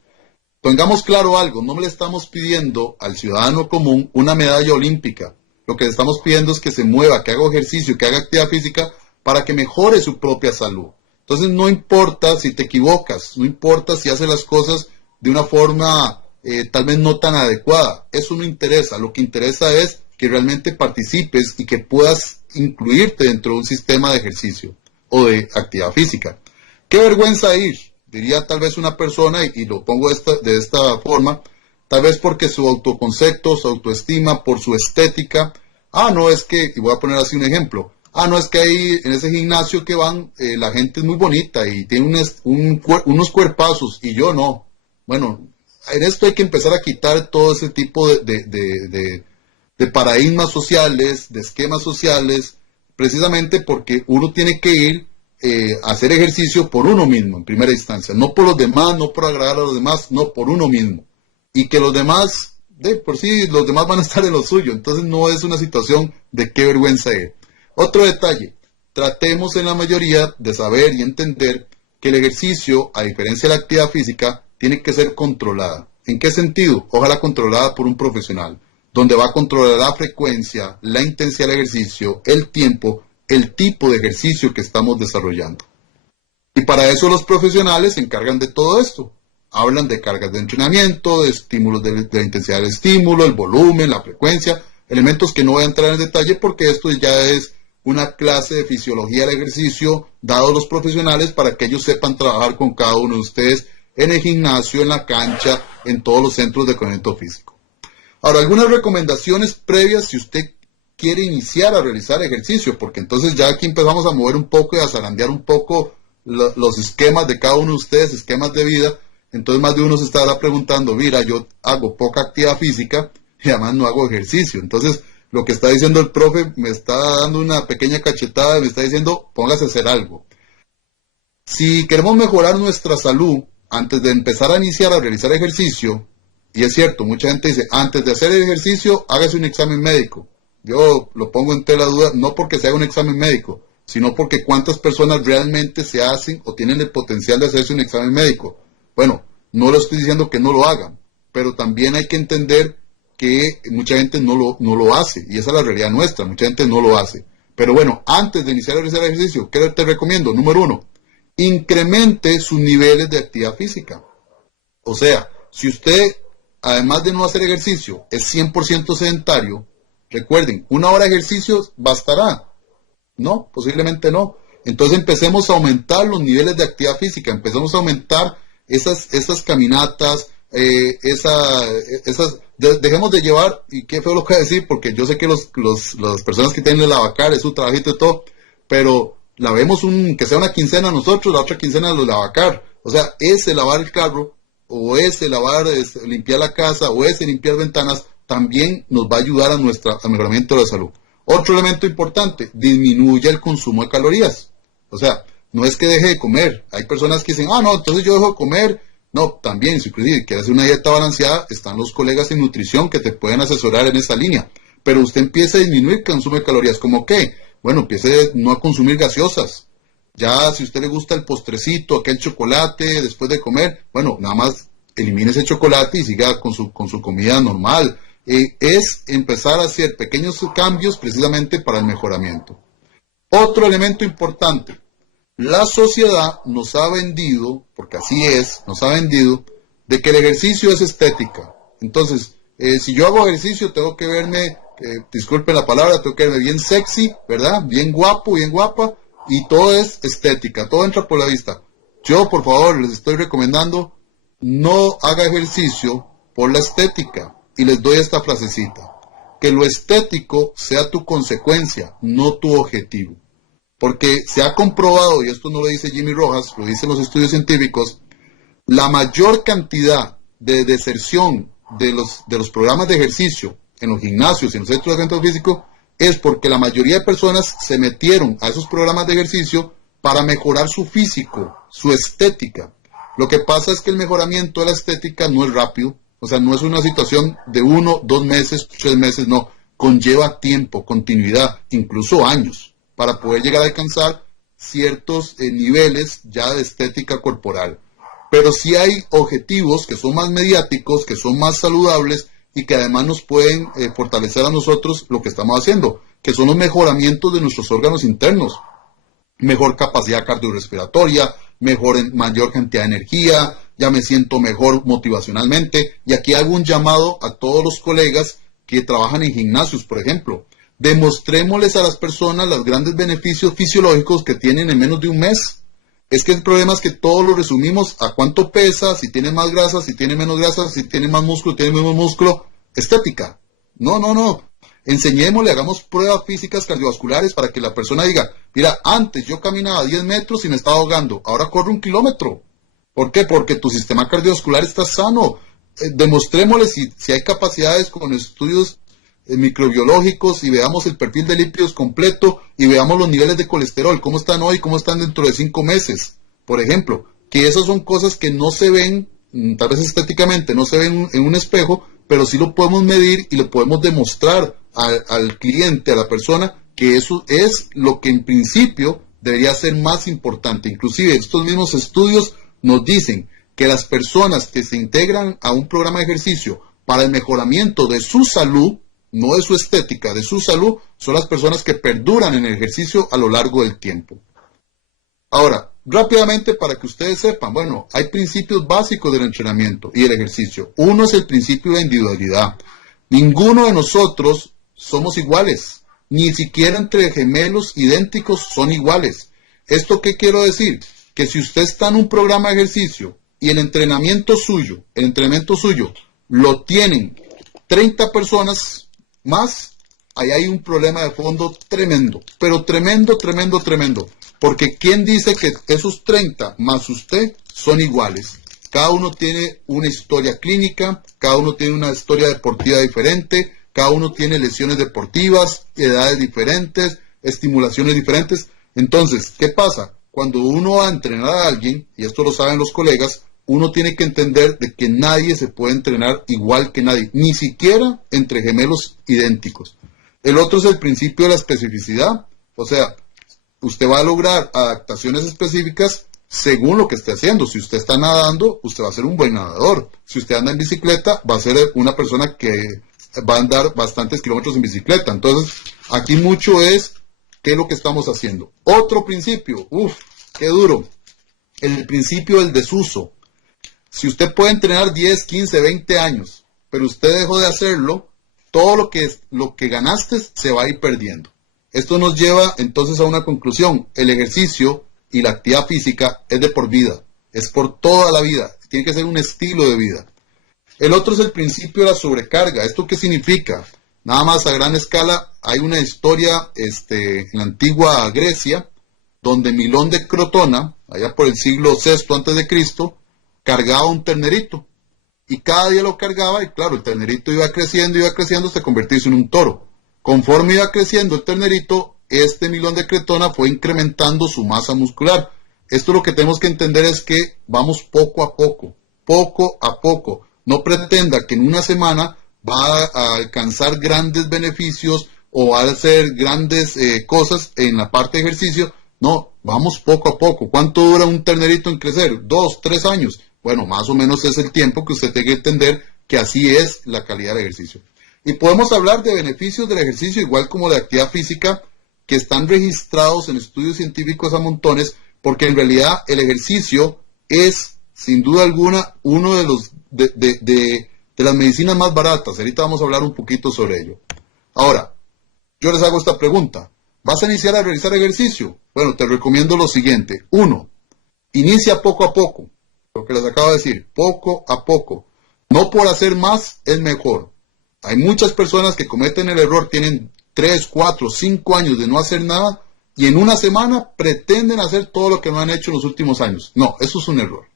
Tengamos claro algo, no le estamos pidiendo al ciudadano común una medalla olímpica. Lo que le estamos pidiendo es que se mueva, que haga ejercicio, que haga actividad física para que mejore su propia salud. Entonces no importa si te equivocas, no importa si haces las cosas de una forma tal vez no tan adecuada. Eso no interesa. Lo que interesa es que realmente participes y que puedas incluirte dentro de un sistema de ejercicio o de actividad física. Qué vergüenza ir, diría tal vez una persona, y lo pongo de esta forma, tal vez porque su autoconcepto, su autoestima, por su estética, no es que, y voy a poner así un ejemplo, no es que ahí en ese gimnasio que van, la gente es muy bonita y tiene unos cuerpazos y yo no. Bueno, en esto hay que empezar a quitar todo ese tipo de paradigmas sociales, de esquemas sociales, precisamente porque uno tiene que ir a hacer ejercicio por uno mismo, en primera instancia, no por los demás, no por agradar a los demás, no por uno mismo. Y que los demás, por sí, los demás van a estar en lo suyo, entonces no es una situación de qué vergüenza ir. Otro detalle, tratemos en la mayoría de saber y entender que el ejercicio, a diferencia de la actividad física, tiene que ser controlada. ¿En qué sentido? Ojalá controlada por un profesional, donde va a controlar la frecuencia, la intensidad del ejercicio, el tiempo, el tipo de ejercicio que estamos desarrollando. Y para eso los profesionales se encargan de todo esto. Hablan de cargas de entrenamiento, de estímulos, de la intensidad del estímulo, el volumen, la frecuencia, elementos que no voy a entrar en detalle porque esto ya es una clase de fisiología del ejercicio dado a los profesionales para que ellos sepan trabajar con cada uno de ustedes en el gimnasio, en la cancha, en todos los centros de entrenamiento físico. Ahora, algunas recomendaciones previas si usted quiere iniciar a realizar ejercicio, porque entonces ya aquí empezamos a mover un poco y a zarandear un poco los esquemas de cada uno de ustedes, esquemas de vida. Entonces más de uno se estará preguntando, mira, yo hago poca actividad física y además no hago ejercicio. Entonces, lo que está diciendo el profe me está dando una pequeña cachetada y me está diciendo, póngase a hacer algo. Si queremos mejorar nuestra salud, antes de empezar a iniciar a realizar ejercicio, y es cierto, mucha gente dice, antes de hacer el ejercicio, hágase un examen médico. Yo lo pongo en tela de duda, no porque se haga un examen médico, sino porque cuántas personas realmente se hacen o tienen el potencial de hacerse un examen médico. Bueno, no le estoy diciendo que no lo hagan, pero también hay que entender que mucha gente no lo hace, y esa es la realidad nuestra, mucha gente no lo hace. Pero bueno, antes de iniciar a realizar ejercicio, ¿qué te recomiendo? Número 1, incremente sus niveles de actividad física. O sea, si usted, además de no hacer ejercicio, es 100% sedentario, recuerden, 1 hora de ejercicio bastará. No, posiblemente no. Entonces empecemos a aumentar los niveles de actividad física, empecemos a aumentar esas caminatas, dejemos de llevar, y qué feo lo que voy a decir, porque yo sé que las personas que tienen el lavacar es su trabajito y todo, pero la vemos que sea una quincena nosotros, la otra quincena los lavacar. O sea, ese lavar el carro, o ese limpiar la casa, o ese limpiar ventanas, también nos va a ayudar al mejoramiento de la salud. Otro elemento importante, disminuye el consumo de calorías. O sea, no es que deje de comer. Hay personas que dicen, no, entonces yo dejo de comer. No, también, si quieres hacer una dieta balanceada, están los colegas en nutrición que te pueden asesorar en esa línea. Pero usted empieza a disminuir el consumo de calorías. ¿Cómo qué? Bueno, empiece no a consumir gaseosas. Ya, si a usted le gusta el postrecito, aquel chocolate después de comer, bueno, nada más elimine ese chocolate y siga con su comida normal. Es empezar a hacer pequeños cambios precisamente para el mejoramiento. Otro elemento importante, la sociedad nos ha vendido, porque así es, nos ha vendido, de que el ejercicio es estética. Entonces, si yo hago ejercicio, tengo que verme, disculpen la palabra, tengo que verme bien sexy, ¿verdad? Bien guapo, bien guapa, y todo es estética, todo entra por la vista. Yo, por favor, les estoy recomendando, no haga ejercicio por la estética. Y les doy esta frasecita, que lo estético sea tu consecuencia, no tu objetivo. Porque se ha comprobado, y esto no lo dice Jimmy Rojas, lo dicen los estudios científicos, la mayor cantidad de deserción de los programas de ejercicio en los gimnasios y en los centros de entrenamiento físico es porque la mayoría de personas se metieron a esos programas de ejercicio para mejorar su físico, su estética. Lo que pasa es que el mejoramiento de la estética no es rápido. O sea, no es una situación de 1, 2 meses, 3 meses, no. Conlleva tiempo, continuidad, incluso años, para poder llegar a alcanzar ciertos niveles ya de estética corporal. Pero sí hay objetivos que son más mediáticos, que son más saludables y que además nos pueden fortalecer a nosotros lo que estamos haciendo, que son los mejoramientos de nuestros órganos internos. Mejor capacidad cardiorrespiratoria, mayor cantidad de energía, ya me siento mejor motivacionalmente. Y aquí hago un llamado a todos los colegas que trabajan en gimnasios, por ejemplo. Demostrémosles a las personas los grandes beneficios fisiológicos que tienen en menos de un mes. Es que el problema es que todos lo resumimos a cuánto pesa, si tiene más grasa, si tiene menos grasa, si tiene más músculo, tiene menos músculo. Estética. No. Enseñémosle, hagamos pruebas físicas cardiovasculares para que la persona diga, mira, antes yo caminaba 10 metros y me estaba ahogando, ahora corro 1 kilómetro. ¿Por qué? Porque tu sistema cardiovascular está sano. Demostrémosle si hay capacidades con estudios microbiológicos y veamos el perfil de lípidos completo y veamos los niveles de colesterol, cómo están hoy, cómo están dentro de 5 meses. Por ejemplo, que esas son cosas que no se ven, tal vez estéticamente, no se ven en un espejo, pero sí lo podemos medir y le podemos demostrar al cliente, a la persona, que eso es lo que en principio debería ser más importante. Inclusive estos mismos estudios nos dicen que las personas que se integran a un programa de ejercicio para el mejoramiento de su salud, no de su estética, de su salud, son las personas que perduran en el ejercicio a lo largo del tiempo. Ahora, rápidamente para que ustedes sepan, bueno, hay principios básicos del entrenamiento y del ejercicio. Uno es el principio de individualidad. Ninguno de nosotros somos iguales. Ni siquiera entre gemelos idénticos son iguales. ¿Esto qué quiero decir? Que si usted está en un programa de ejercicio y el entrenamiento suyo lo tienen 30 personas más, ahí hay un problema de fondo tremendo, pero tremendo. Porque ¿quién dice que esos 30 más usted son iguales? Cada uno tiene una historia clínica, cada uno tiene una historia deportiva diferente, cada uno tiene lesiones deportivas, edades diferentes, estimulaciones diferentes. Entonces, ¿qué pasa? Cuando uno va a entrenar a alguien, y esto lo saben los colegas, uno tiene que entender de que nadie se puede entrenar igual que nadie, ni siquiera entre gemelos idénticos. El otro es el principio de la especificidad, o sea, usted va a lograr adaptaciones específicas según lo que esté haciendo. Si usted está nadando, usted va a ser un buen nadador. Si usted anda en bicicleta, va a ser una persona que va a andar bastantes kilómetros en bicicleta. Entonces, aquí mucho es qué es lo que estamos haciendo. Otro principio, qué duro, el principio del desuso. Si usted puede entrenar 10, 15, 20 años, pero usted dejó de hacerlo, todo lo que ganaste se va a ir perdiendo. Esto nos lleva entonces a una conclusión. El ejercicio y la actividad física es de por vida, es por toda la vida, tiene que ser un estilo de vida. El otro es el principio de la sobrecarga. ¿Esto qué significa? Nada más a gran escala, hay una historia en la antigua Grecia, donde Milón de Crotona, allá por el siglo VI a.C., cargaba un ternerito. Y cada día lo cargaba, y claro, el ternerito iba creciendo hasta convertirse en un toro. Conforme iba creciendo el ternerito, Milón de Crotona fue incrementando su masa muscular. Esto lo que tenemos que entender es que vamos poco a poco. No pretenda que en una semana va a alcanzar grandes beneficios o va a hacer grandes cosas en la parte de ejercicio. No, vamos poco a poco. ¿Cuánto dura un ternerito en crecer? 2, 3 años. Bueno, más o menos es el tiempo que usted tiene que entender que así es la calidad del ejercicio. Y podemos hablar de beneficios del ejercicio igual como de actividad física que están registrados en estudios científicos a montones, porque en realidad el ejercicio es, sin duda alguna, uno de los de las medicinas más baratas. Ahorita vamos a hablar un poquito sobre ello. Ahora, yo les hago esta pregunta. ¿Vas a iniciar a realizar ejercicio? Bueno, te recomiendo lo siguiente. 1. Inicia poco a poco. Lo que les acabo de decir, poco a poco. No por hacer más es mejor. Hay muchas personas que cometen el error, tienen 3, 4, 5 años de no hacer nada y en una semana pretenden hacer todo lo que no han hecho en los últimos años. No, eso es un error.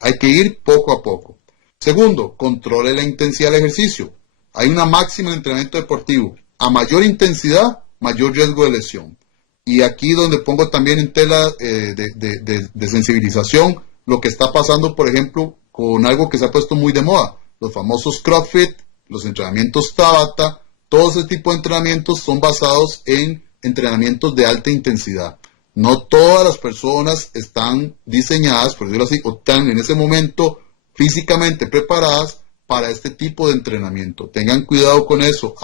Hay que ir poco a poco. Segundo, controle la intensidad del ejercicio. Hay una máxima de entrenamiento deportivo. A mayor intensidad, mayor riesgo de lesión. Y aquí donde pongo también en tela de sensibilización lo que está pasando, por ejemplo, con algo que se ha puesto muy de moda. Los famosos CrossFit, los entrenamientos Tabata, todo ese tipo de entrenamientos son basados en entrenamientos de alta intensidad. No todas las personas están diseñadas, por decirlo así, o están en ese momento físicamente preparadas para este tipo de entrenamiento. Tengan cuidado con eso,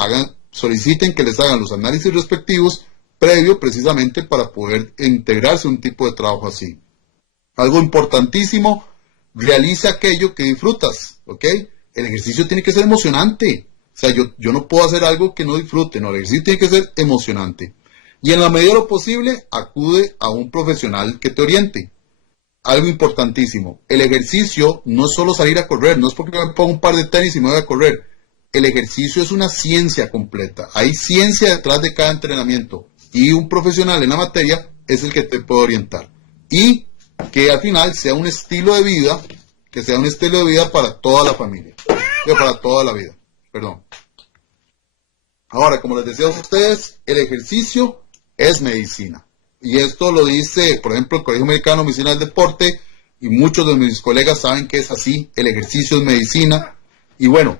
soliciten que les hagan los análisis respectivos previo precisamente para poder integrarse a un tipo de trabajo así. Algo importantísimo, realice aquello que disfrutas, ¿ok? El ejercicio tiene que ser emocionante. O sea, yo no puedo hacer algo que no disfrute, no, el ejercicio tiene que ser emocionante. Y en la medida de lo posible, acude a un profesional que te oriente. Algo importantísimo, el ejercicio no es solo salir a correr, no es porque me pongo un par de tenis y me voy a correr. El ejercicio es una ciencia completa, hay ciencia detrás de cada entrenamiento y un profesional en la materia es el que te puede orientar. Y que al final sea un estilo de vida, que sea un estilo de vida para toda la familia, para toda la vida, perdón. Ahora, como les decía a ustedes, el ejercicio es medicina. Y esto lo dice, por ejemplo, el Colegio Americano de Medicina del Deporte, y muchos de mis colegas saben que es así, el ejercicio es medicina. Y bueno,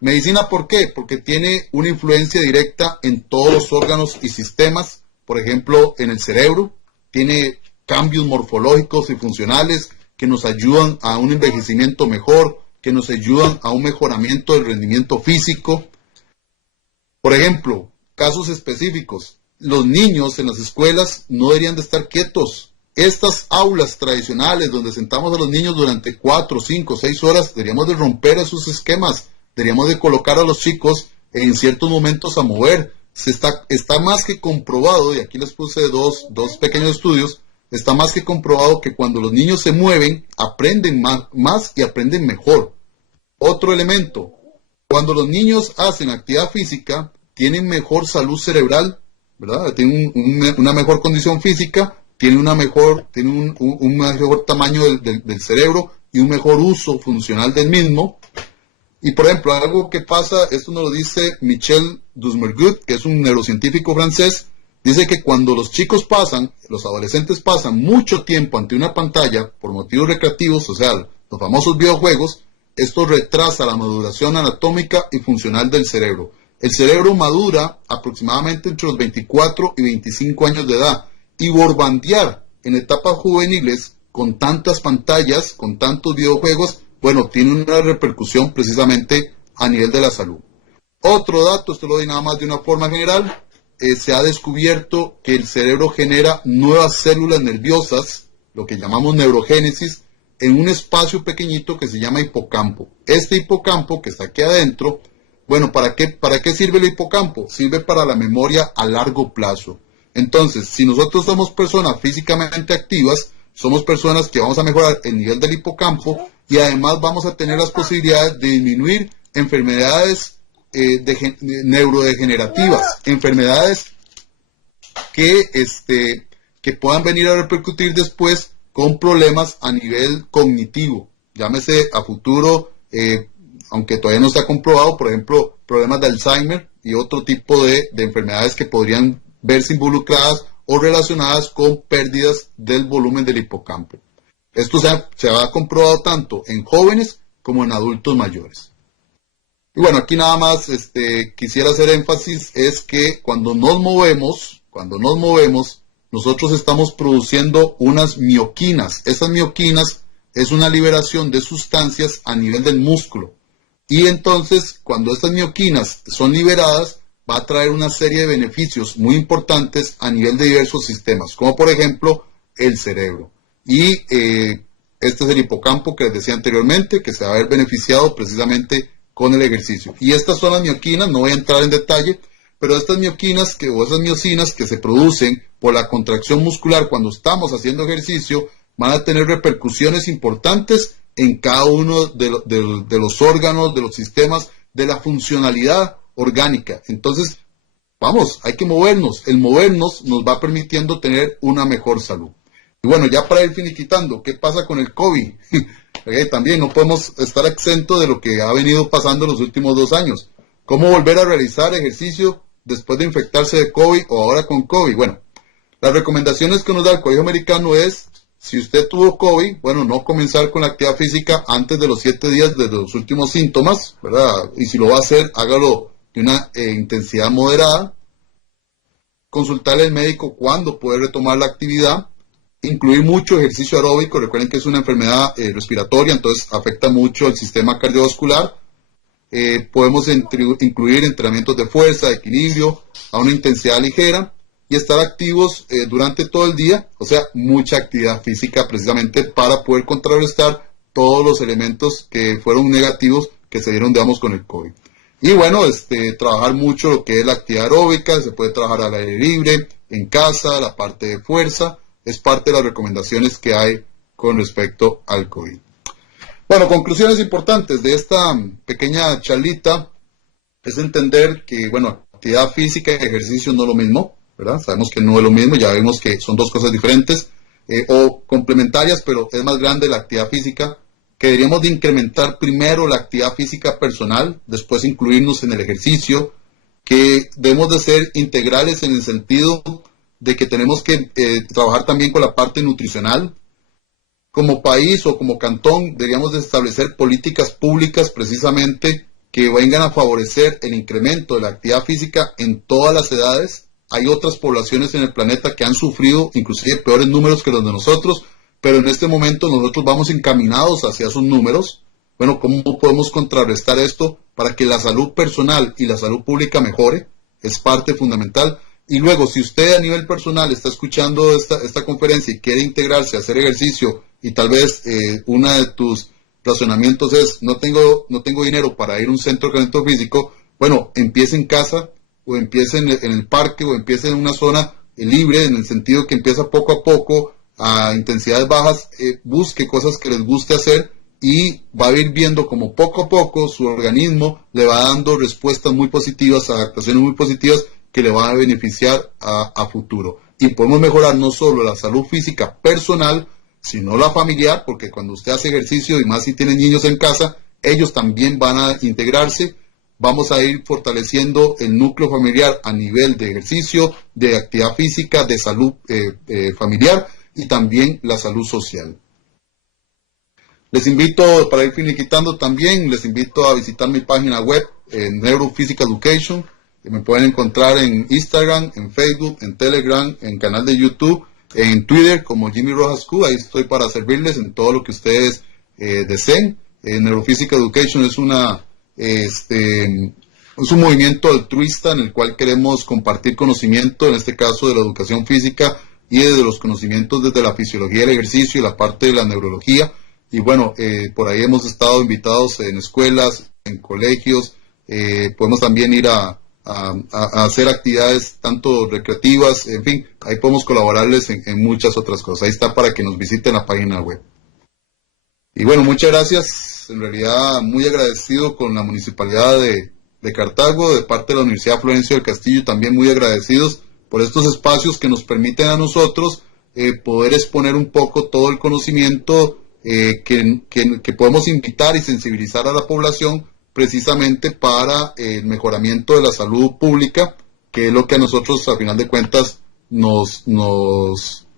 medicina ¿por qué? Porque tiene una influencia directa en todos los órganos y sistemas, por ejemplo, en el cerebro, tiene cambios morfológicos y funcionales que nos ayudan a un envejecimiento mejor, que nos ayudan a un mejoramiento del rendimiento físico. Por ejemplo, casos específicos. Los niños en las escuelas no deberían de estar quietos. Estas aulas tradicionales donde sentamos a los niños durante 4, 5, 6 horas, deberíamos de romper esos esquemas. Deberíamos de colocar a los chicos en ciertos momentos a mover. está más que comprobado, y aquí les puse dos pequeños estudios, está más que comprobado que cuando los niños se mueven, aprenden más y aprenden mejor. Otro elemento, cuando los niños hacen actividad física, tienen mejor salud cerebral, ¿verdad? Tienen una mejor condición física, tienen un mejor tamaño del cerebro y un mejor uso funcional del mismo. Y por ejemplo, algo que pasa, esto nos lo dice Michel Dusmergut, que es un neurocientífico francés, dice que cuando los adolescentes pasan mucho tiempo ante una pantalla por motivos recreativos, o sea, los famosos videojuegos, esto retrasa la maduración anatómica y funcional del cerebro. El cerebro madura aproximadamente entre los 24 y 25 años de edad, y borbandear en etapas juveniles con tantas pantallas, con tantos videojuegos, bueno, tiene una repercusión precisamente a nivel de la salud. Otro dato, esto lo doy nada más de una forma general, se ha descubierto que el cerebro genera nuevas células nerviosas, lo que llamamos neurogénesis, en un espacio pequeñito que se llama hipocampo. Este hipocampo que está aquí adentro, bueno, ¿para qué sirve el hipocampo? Sirve para la memoria a largo plazo. Entonces, si nosotros somos personas físicamente activas, somos personas que vamos a mejorar el nivel del hipocampo y además vamos a tener las posibilidades de disminuir enfermedades neurodegenerativas, enfermedades que puedan venir a repercutir después con problemas a nivel cognitivo, llámese a futuro, aunque todavía no está comprobado, por ejemplo, problemas de Alzheimer y otro tipo de enfermedades que podrían verse involucradas o relacionadas con pérdidas del volumen del hipocampo. Esto se ha comprobado tanto en jóvenes como en adultos mayores. Y bueno, aquí nada más quisiera hacer énfasis es que cuando nos movemos, nosotros estamos produciendo unas mioquinas. Esas mioquinas es una liberación de sustancias a nivel del músculo. Y entonces, cuando estas mioquinas son liberadas, va a traer una serie de beneficios muy importantes a nivel de diversos sistemas, como por ejemplo el cerebro. Y este es el hipocampo que les decía anteriormente, que se va a ver beneficiado precisamente con el ejercicio. Y estas son las mioquinas, no voy a entrar en detalle, pero estas mioquinas o esas miocinas que se producen por la contracción muscular cuando estamos haciendo ejercicio van a tener repercusiones importantes en cada uno de los órganos, de los sistemas, de la funcionalidad orgánica. Entonces, vamos, hay que movernos. El movernos nos va permitiendo tener una mejor salud. Y bueno, ya para ir finiquitando, ¿qué pasa con el COVID? También no podemos estar exentos de lo que ha venido pasando los últimos 2 años. ¿Cómo volver a realizar ejercicio después de infectarse de COVID o ahora con COVID? Bueno, las recomendaciones que nos da el Colegio Americano es, si usted tuvo COVID, bueno, no comenzar con la actividad física antes de los 7 días de los últimos síntomas, ¿verdad? Y si lo va a hacer, hágalo de una intensidad moderada. Consultarle al médico cuándo puede retomar la actividad. Incluir mucho ejercicio aeróbico. Recuerden que es una enfermedad respiratoria, entonces afecta mucho el sistema cardiovascular. Podemos incluir entrenamientos de fuerza, de equilibrio, a una intensidad ligera y estar activos durante todo el día, o sea, mucha actividad física precisamente para poder contrarrestar todos los elementos que fueron negativos que se dieron, digamos, con el COVID. Y bueno, trabajar mucho lo que es la actividad aeróbica, se puede trabajar al aire libre, en casa, la parte de fuerza, es parte de las recomendaciones que hay con respecto al COVID. Bueno, conclusiones importantes de esta pequeña charlita es entender que, bueno, actividad física y ejercicio no es lo mismo, ¿verdad? Sabemos que no es lo mismo, ya vemos que son 2 cosas diferentes o complementarias, pero es más grande la actividad física, que deberíamos de incrementar primero la actividad física personal, después incluirnos en el ejercicio, que debemos de ser integrales en el sentido de que tenemos que trabajar también con la parte nutricional. Como país o como cantón deberíamos de establecer políticas públicas precisamente que vengan a favorecer el incremento de la actividad física en todas las edades. Hay otras poblaciones en el planeta que han sufrido inclusive peores números que los de nosotros, pero en este momento nosotros vamos encaminados hacia esos números. Bueno, ¿cómo podemos contrarrestar esto para que la salud personal y la salud pública mejore? Es parte fundamental. Y luego, si usted a nivel personal está escuchando esta conferencia y quiere integrarse a hacer ejercicio y tal vez uno de tus razonamientos es no tengo dinero para ir a un centro de entrenamiento físico, bueno, empiece en casa, o empiece en el parque, o empiece en una zona libre, en el sentido que empieza poco a poco, a intensidades bajas, busque cosas que les guste hacer y va a ir viendo como poco a poco su organismo le va dando respuestas muy positivas, adaptaciones muy positivas que le van a beneficiar a futuro. Y podemos mejorar no solo la salud física personal, sino la familiar, porque cuando usted hace ejercicio, y más si tiene niños en casa, ellos también van a integrarse. Vamos a ir fortaleciendo el núcleo familiar a nivel de ejercicio, de actividad física, de salud familiar y también la salud social. Les invito, para ir finiquitando también, les invito a visitar mi página web, Neurophysical Education. Me pueden encontrar en Instagram, en Facebook, en Telegram, en canal de YouTube, en Twitter como Jimmy Rojas Q. Ahí estoy para servirles en todo lo que ustedes deseen. Neurophysical Education es un movimiento altruista en el cual queremos compartir conocimiento, en este caso de la educación física y de los conocimientos desde la fisiología del ejercicio y la parte de la neurología. Y bueno, por ahí hemos estado invitados en escuelas, en colegios, podemos también ir a hacer actividades tanto recreativas, en fin, ahí podemos colaborarles en muchas otras cosas. Ahí está para que nos visiten la página web. Y bueno, muchas gracias, en realidad muy agradecido con la Municipalidad de Cartago, de parte de la Universidad Florencio del Castillo, también muy agradecidos por estos espacios que nos permiten a nosotros poder exponer un poco todo el conocimiento que podemos invitar y sensibilizar a la población precisamente para el mejoramiento de la salud pública, que es lo que a nosotros, a final de cuentas, nos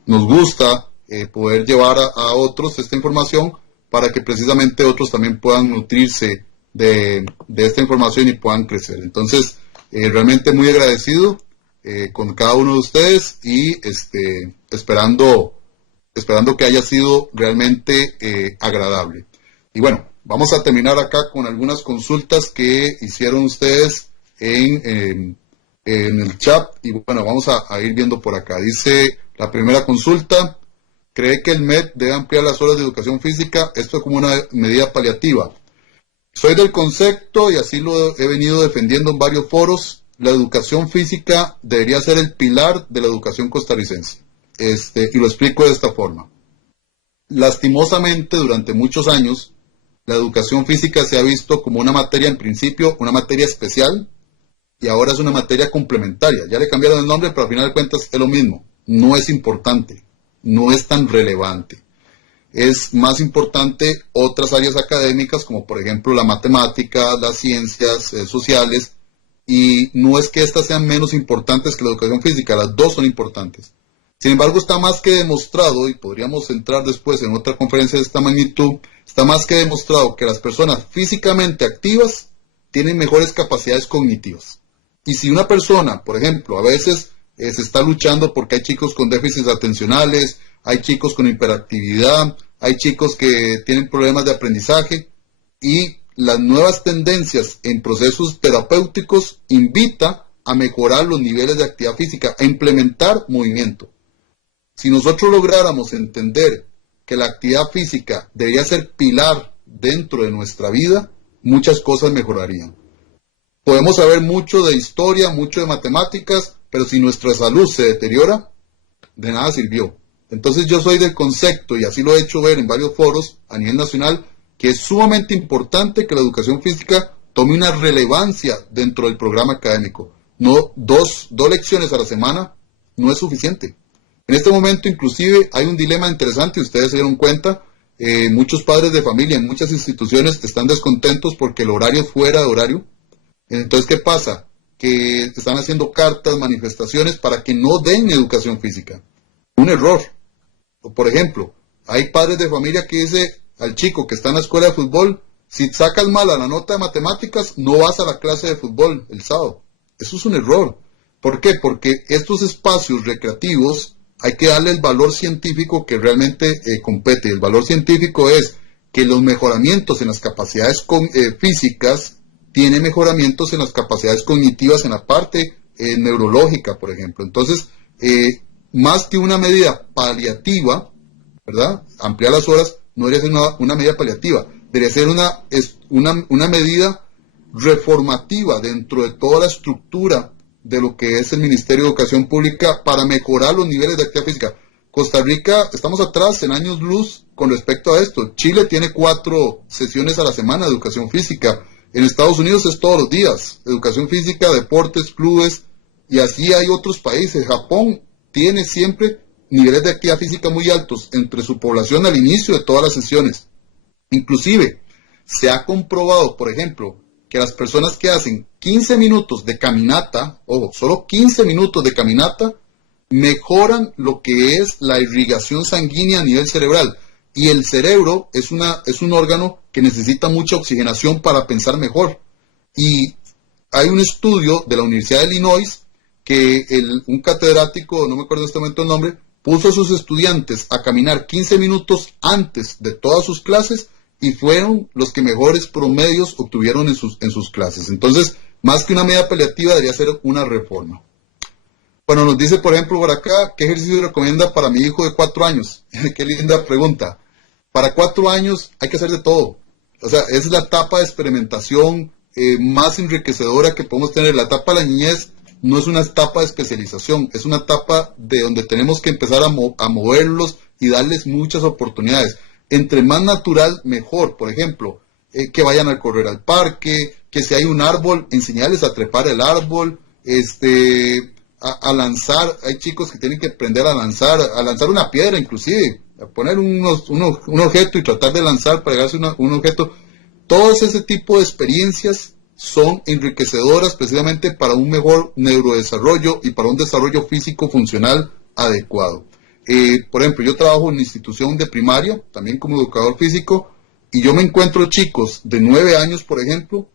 gusta poder llevar a otros esta información para que precisamente otros también puedan nutrirse de esta información y puedan crecer. Entonces, realmente muy agradecido con cada uno de ustedes y esperando que haya sido realmente agradable. Y bueno, vamos a terminar acá con algunas consultas que hicieron ustedes en el chat. Y bueno, vamos a ir viendo por acá. Dice la primera consulta: ¿cree que el MED debe ampliar las horas de educación física? Esto es como una medida paliativa. Soy del concepto, y así lo he venido defendiendo en varios foros, la educación física debería ser el pilar de la educación costarricense. Y lo explico de esta forma. Lastimosamente, durante muchos años, la educación física se ha visto como una materia, en principio, una materia especial, y ahora es una materia complementaria. Ya le cambiaron el nombre, pero al final de cuentas es lo mismo. No es importante, no es tan relevante. Es más importante otras áreas académicas, como por ejemplo la matemática, las ciencias sociales, y no es que estas sean menos importantes que la educación física, las dos son importantes. Sin embargo, está más que demostrado, y podríamos entrar después en otra conferencia de esta magnitud, está más que demostrado que las personas físicamente activas tienen mejores capacidades cognitivas. Y si una persona, por ejemplo, a veces se está luchando porque hay chicos con déficits atencionales, hay chicos con hiperactividad, hay chicos que tienen problemas de aprendizaje, y las nuevas tendencias en procesos terapéuticos invita a mejorar los niveles de actividad física, a implementar movimiento. Si nosotros lográramos entender que la actividad física debería ser pilar dentro de nuestra vida, muchas cosas mejorarían. Podemos saber mucho de historia, mucho de matemáticas, pero si nuestra salud se deteriora, de nada sirvió. Entonces yo soy del concepto, y así lo he hecho ver en varios foros a nivel nacional, que es sumamente importante que la educación física tome una relevancia dentro del programa académico. No, dos lecciones a la semana no es suficiente. En este momento inclusive hay un dilema interesante, ustedes se dieron cuenta, muchos padres de familia en muchas instituciones están descontentos porque el horario es fuera de horario. Entonces, ¿qué pasa? Que están haciendo cartas, manifestaciones para que no den educación física. Un error. Por ejemplo, hay padres de familia que dice al chico que está en la escuela de fútbol: si sacas mal a la nota de matemáticas, no vas a la clase de fútbol el sábado. Eso es un error. ¿Por qué? Porque estos espacios recreativos hay que darle el valor científico que realmente compete. El valor científico es que los mejoramientos en las capacidades físicas tienen mejoramientos en las capacidades cognitivas, en la parte neurológica, por ejemplo. Entonces, más que una medida paliativa, ¿verdad? Ampliar las horas no debería ser una medida paliativa, debería ser una medida reformativa dentro de toda la estructura de lo que es el Ministerio de Educación Pública para mejorar los niveles de actividad física. Costa Rica, estamos atrás en años luz con respecto a esto. Chile tiene 4 sesiones a la semana de educación física. En Estados Unidos es todos los días. Educación física, deportes, clubes, y así hay otros países. Japón tiene siempre niveles de actividad física muy altos entre su población al inicio de todas las sesiones. Inclusive, se ha comprobado, por ejemplo, que las personas que hacen 15 minutos de caminata, ojo, solo 15 minutos de caminata, mejoran lo que es la irrigación sanguínea a nivel cerebral. Y el cerebro es un órgano que necesita mucha oxigenación para pensar mejor. Y hay un estudio de la Universidad de Illinois que un catedrático, no me acuerdo en este momento el nombre, puso a sus estudiantes a caminar 15 minutos antes de todas sus clases y fueron los que mejores promedios obtuvieron en sus clases. Entonces, más que una medida paliativa, debería ser una reforma. Bueno, nos dice, por ejemplo, por acá, ¿qué ejercicio recomienda para mi hijo de 4 años? Qué linda pregunta. Para 4 años hay que hacer de todo. O sea, es la etapa de experimentación más enriquecedora que podemos tener. La etapa de la niñez no es una etapa de especialización, es una etapa de donde tenemos que empezar a moverlos y darles muchas oportunidades. Entre más natural, mejor. Por ejemplo, que vayan a correr al parque, que si hay un árbol, enseñarles a trepar el árbol, a lanzar. Hay chicos que tienen que aprender a lanzar una piedra inclusive, a poner un objeto y tratar de lanzar para llegarse a un objeto. Todos ese tipo de experiencias son enriquecedoras precisamente para un mejor neurodesarrollo y para un desarrollo físico funcional adecuado. Por ejemplo, yo trabajo en una institución de primaria, también como educador físico, y yo me encuentro chicos de 9 años, por ejemplo,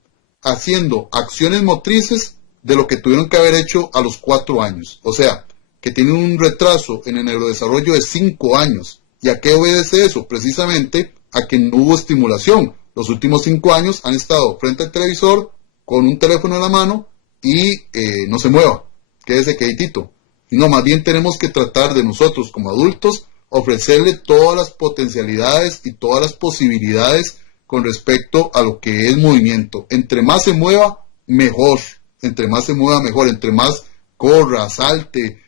haciendo acciones motrices de lo que tuvieron que haber hecho a los 4 años. O sea, que tienen un retraso en el neurodesarrollo de 5 años. ¿Y a qué obedece eso? Precisamente a que no hubo estimulación. Los últimos 5 años han estado frente al televisor, con un teléfono en la mano y no se mueva, quédese quietito. Y no, más bien tenemos que tratar de nosotros como adultos ofrecerle todas las potencialidades y todas las posibilidades con respecto a lo que es movimiento. Entre más se mueva, mejor. Entre más se mueva, mejor. Entre más corra, salte,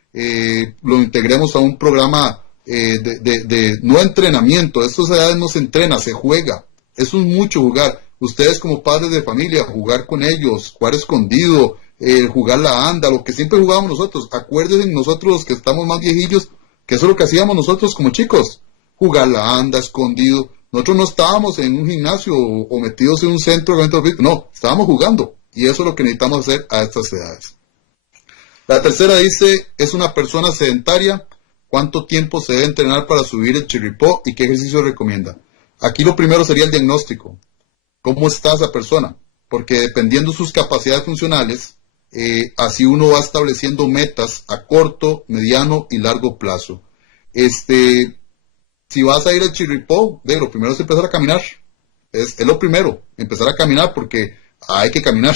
lo integremos a un programa de no entrenamiento. Estas edades no se entrena, se juega. Eso es mucho jugar. Ustedes como padres de familia, jugar con ellos, jugar escondido, jugar la anda, lo que siempre jugábamos nosotros. Acuérdense nosotros los que estamos más viejillos, que eso es lo que hacíamos nosotros como chicos. Jugar la anda, escondido. Nosotros no estábamos en un gimnasio o metidos en un centro de eventos físicos. No, estábamos jugando. Y eso es lo que necesitamos hacer a estas edades. La tercera dice, es una persona sedentaria. ¿Cuánto tiempo se debe entrenar para subir el chirripó y qué ejercicio recomienda? Aquí lo primero sería el diagnóstico. ¿Cómo está esa persona? Porque dependiendo de sus capacidades funcionales, así uno va estableciendo metas a corto, mediano y largo plazo. Si vas a ir al chirripó, lo primero es empezar a caminar. Es lo primero, empezar a caminar porque hay que caminar.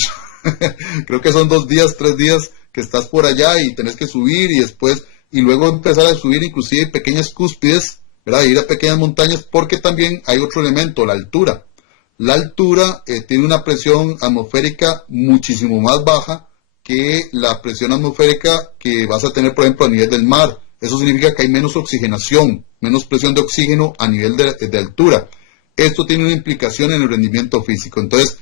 Creo que son 2 días, 3 días que estás por allá y tenés que subir y luego empezar a subir inclusive pequeñas cúspides, ¿verdad? Ir a pequeñas montañas porque también hay otro elemento, la altura. La altura tiene una presión atmosférica muchísimo más baja que la presión atmosférica que vas a tener, por ejemplo, a nivel del mar. Eso significa que hay menos oxigenación, menos presión de oxígeno a nivel de altura. Esto tiene una implicación en el rendimiento físico. Entonces,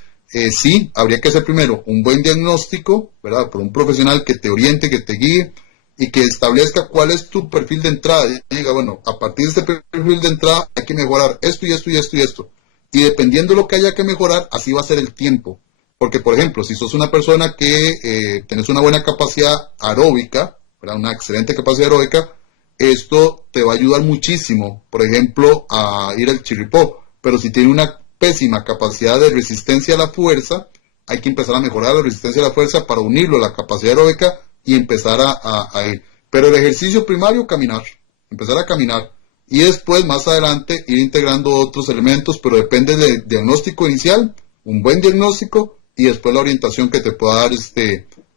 sí, habría que hacer primero un buen diagnóstico, ¿verdad? Por un profesional que te oriente, que te guíe y que establezca cuál es tu perfil de entrada. Y diga, bueno, a partir de este perfil de entrada hay que mejorar esto y esto y esto y esto. Y dependiendo de lo que haya que mejorar, así va a ser el tiempo. Porque, por ejemplo, si sos una persona que tenés una buena capacidad aeróbica, ¿verdad? Una excelente capacidad aeróbica, esto te va a ayudar muchísimo, por ejemplo, a ir al chirripó. Pero si tiene una pésima capacidad de resistencia a la fuerza, hay que empezar a mejorar la resistencia a la fuerza para unirlo a la capacidad aeróbica y empezar a ir. Pero el ejercicio primario, caminar. Empezar a caminar. Y después, más adelante, ir integrando otros elementos, pero depende del diagnóstico inicial, un buen diagnóstico, y después la orientación que te pueda dar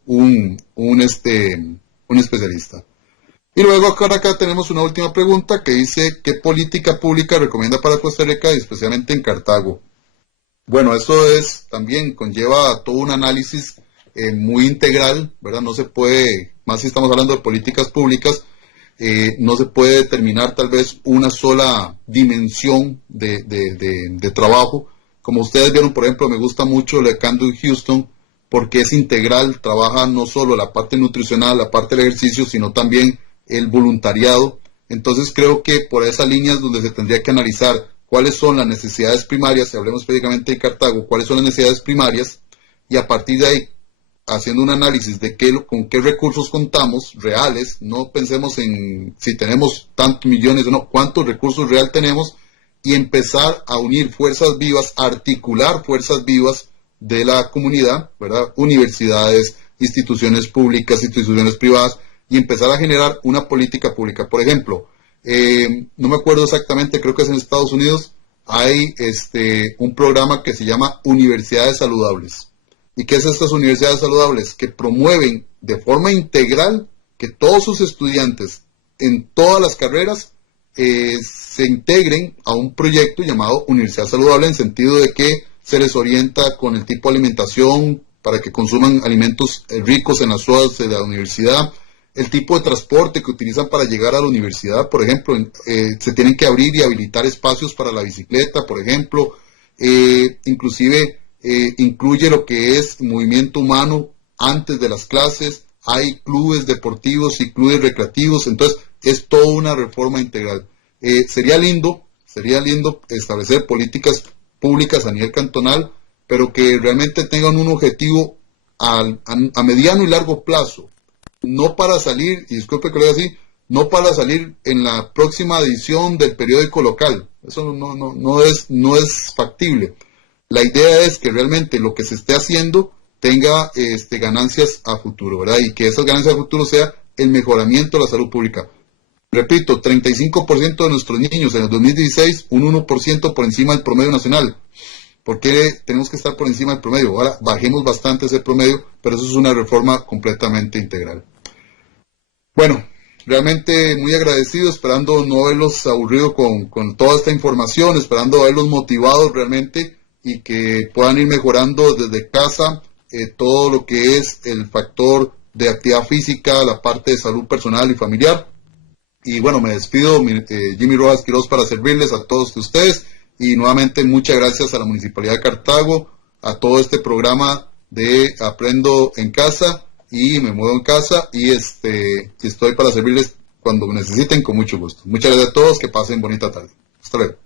un especialista. Y luego acá tenemos una última pregunta que dice, ¿qué política pública recomienda para Costa Rica y especialmente en Cartago? Bueno, eso también conlleva todo un análisis muy integral, ¿verdad? No se puede, más si estamos hablando de políticas públicas, no se puede determinar tal vez una sola dimensión de trabajo. Como ustedes vieron, por ejemplo, me gusta mucho la Can Do Houston porque es integral, trabaja no solo la parte nutricional, la parte del ejercicio, sino también el voluntariado. Entonces creo que por esas líneas donde se tendría que analizar cuáles son las necesidades primarias, si hablemos específicamente de Cartago, cuáles son las necesidades primarias, y a partir de ahí, haciendo un análisis de con qué recursos contamos reales, no pensemos en si tenemos tantos millones o no, cuántos recursos real tenemos, y empezar a unir fuerzas vivas, articular fuerzas vivas de la comunidad, ¿verdad? Universidades, instituciones públicas, instituciones privadas, y empezar a generar una política pública. Por ejemplo, no me acuerdo exactamente, creo que es en Estados Unidos, hay un programa que se llama Universidades Saludables. ¿Y qué es estas universidades saludables? Que promueven de forma integral que todos sus estudiantes en todas las carreras se integren a un proyecto llamado Universidad Saludable, en sentido de que se les orienta con el tipo de alimentación para que consuman alimentos ricos en las horas de la universidad, el tipo de transporte que utilizan para llegar a la universidad, por ejemplo, se tienen que abrir y habilitar espacios para la bicicleta, por ejemplo, inclusive incluye lo que es movimiento humano antes de las clases, hay clubes deportivos y clubes recreativos, entonces es toda una reforma integral. Sería lindo establecer políticas públicas a nivel cantonal, pero que realmente tengan un objetivo a mediano y largo plazo, no para salir, y disculpe que lo diga así, no para salir en la próxima edición del periódico local. Eso no es factible. La idea es que realmente lo que se esté haciendo tenga ganancias a futuro, ¿verdad? Y que esas ganancias a futuro sea el mejoramiento de la salud pública. Repito, 35% de nuestros niños en el 2016, un 1% por encima del promedio nacional. ¿Por qué tenemos que estar por encima del promedio? Ahora bajemos bastante ese promedio, pero eso es una reforma completamente integral. Bueno, realmente muy agradecido, esperando no haberlos aburrido con toda esta información, esperando haberlos motivado realmente y que puedan ir mejorando desde casa todo lo que es el factor de actividad física, la parte de salud personal y familiar. Y bueno, me despido, Jimmy Rojas Quiroz, para servirles a todos ustedes, y nuevamente muchas gracias a la Municipalidad de Cartago, a todo este programa de Aprendo en Casa y Me Muevo en Casa, y estoy para servirles cuando me necesiten con mucho gusto. Muchas gracias a todos, que pasen bonita tarde. Hasta luego.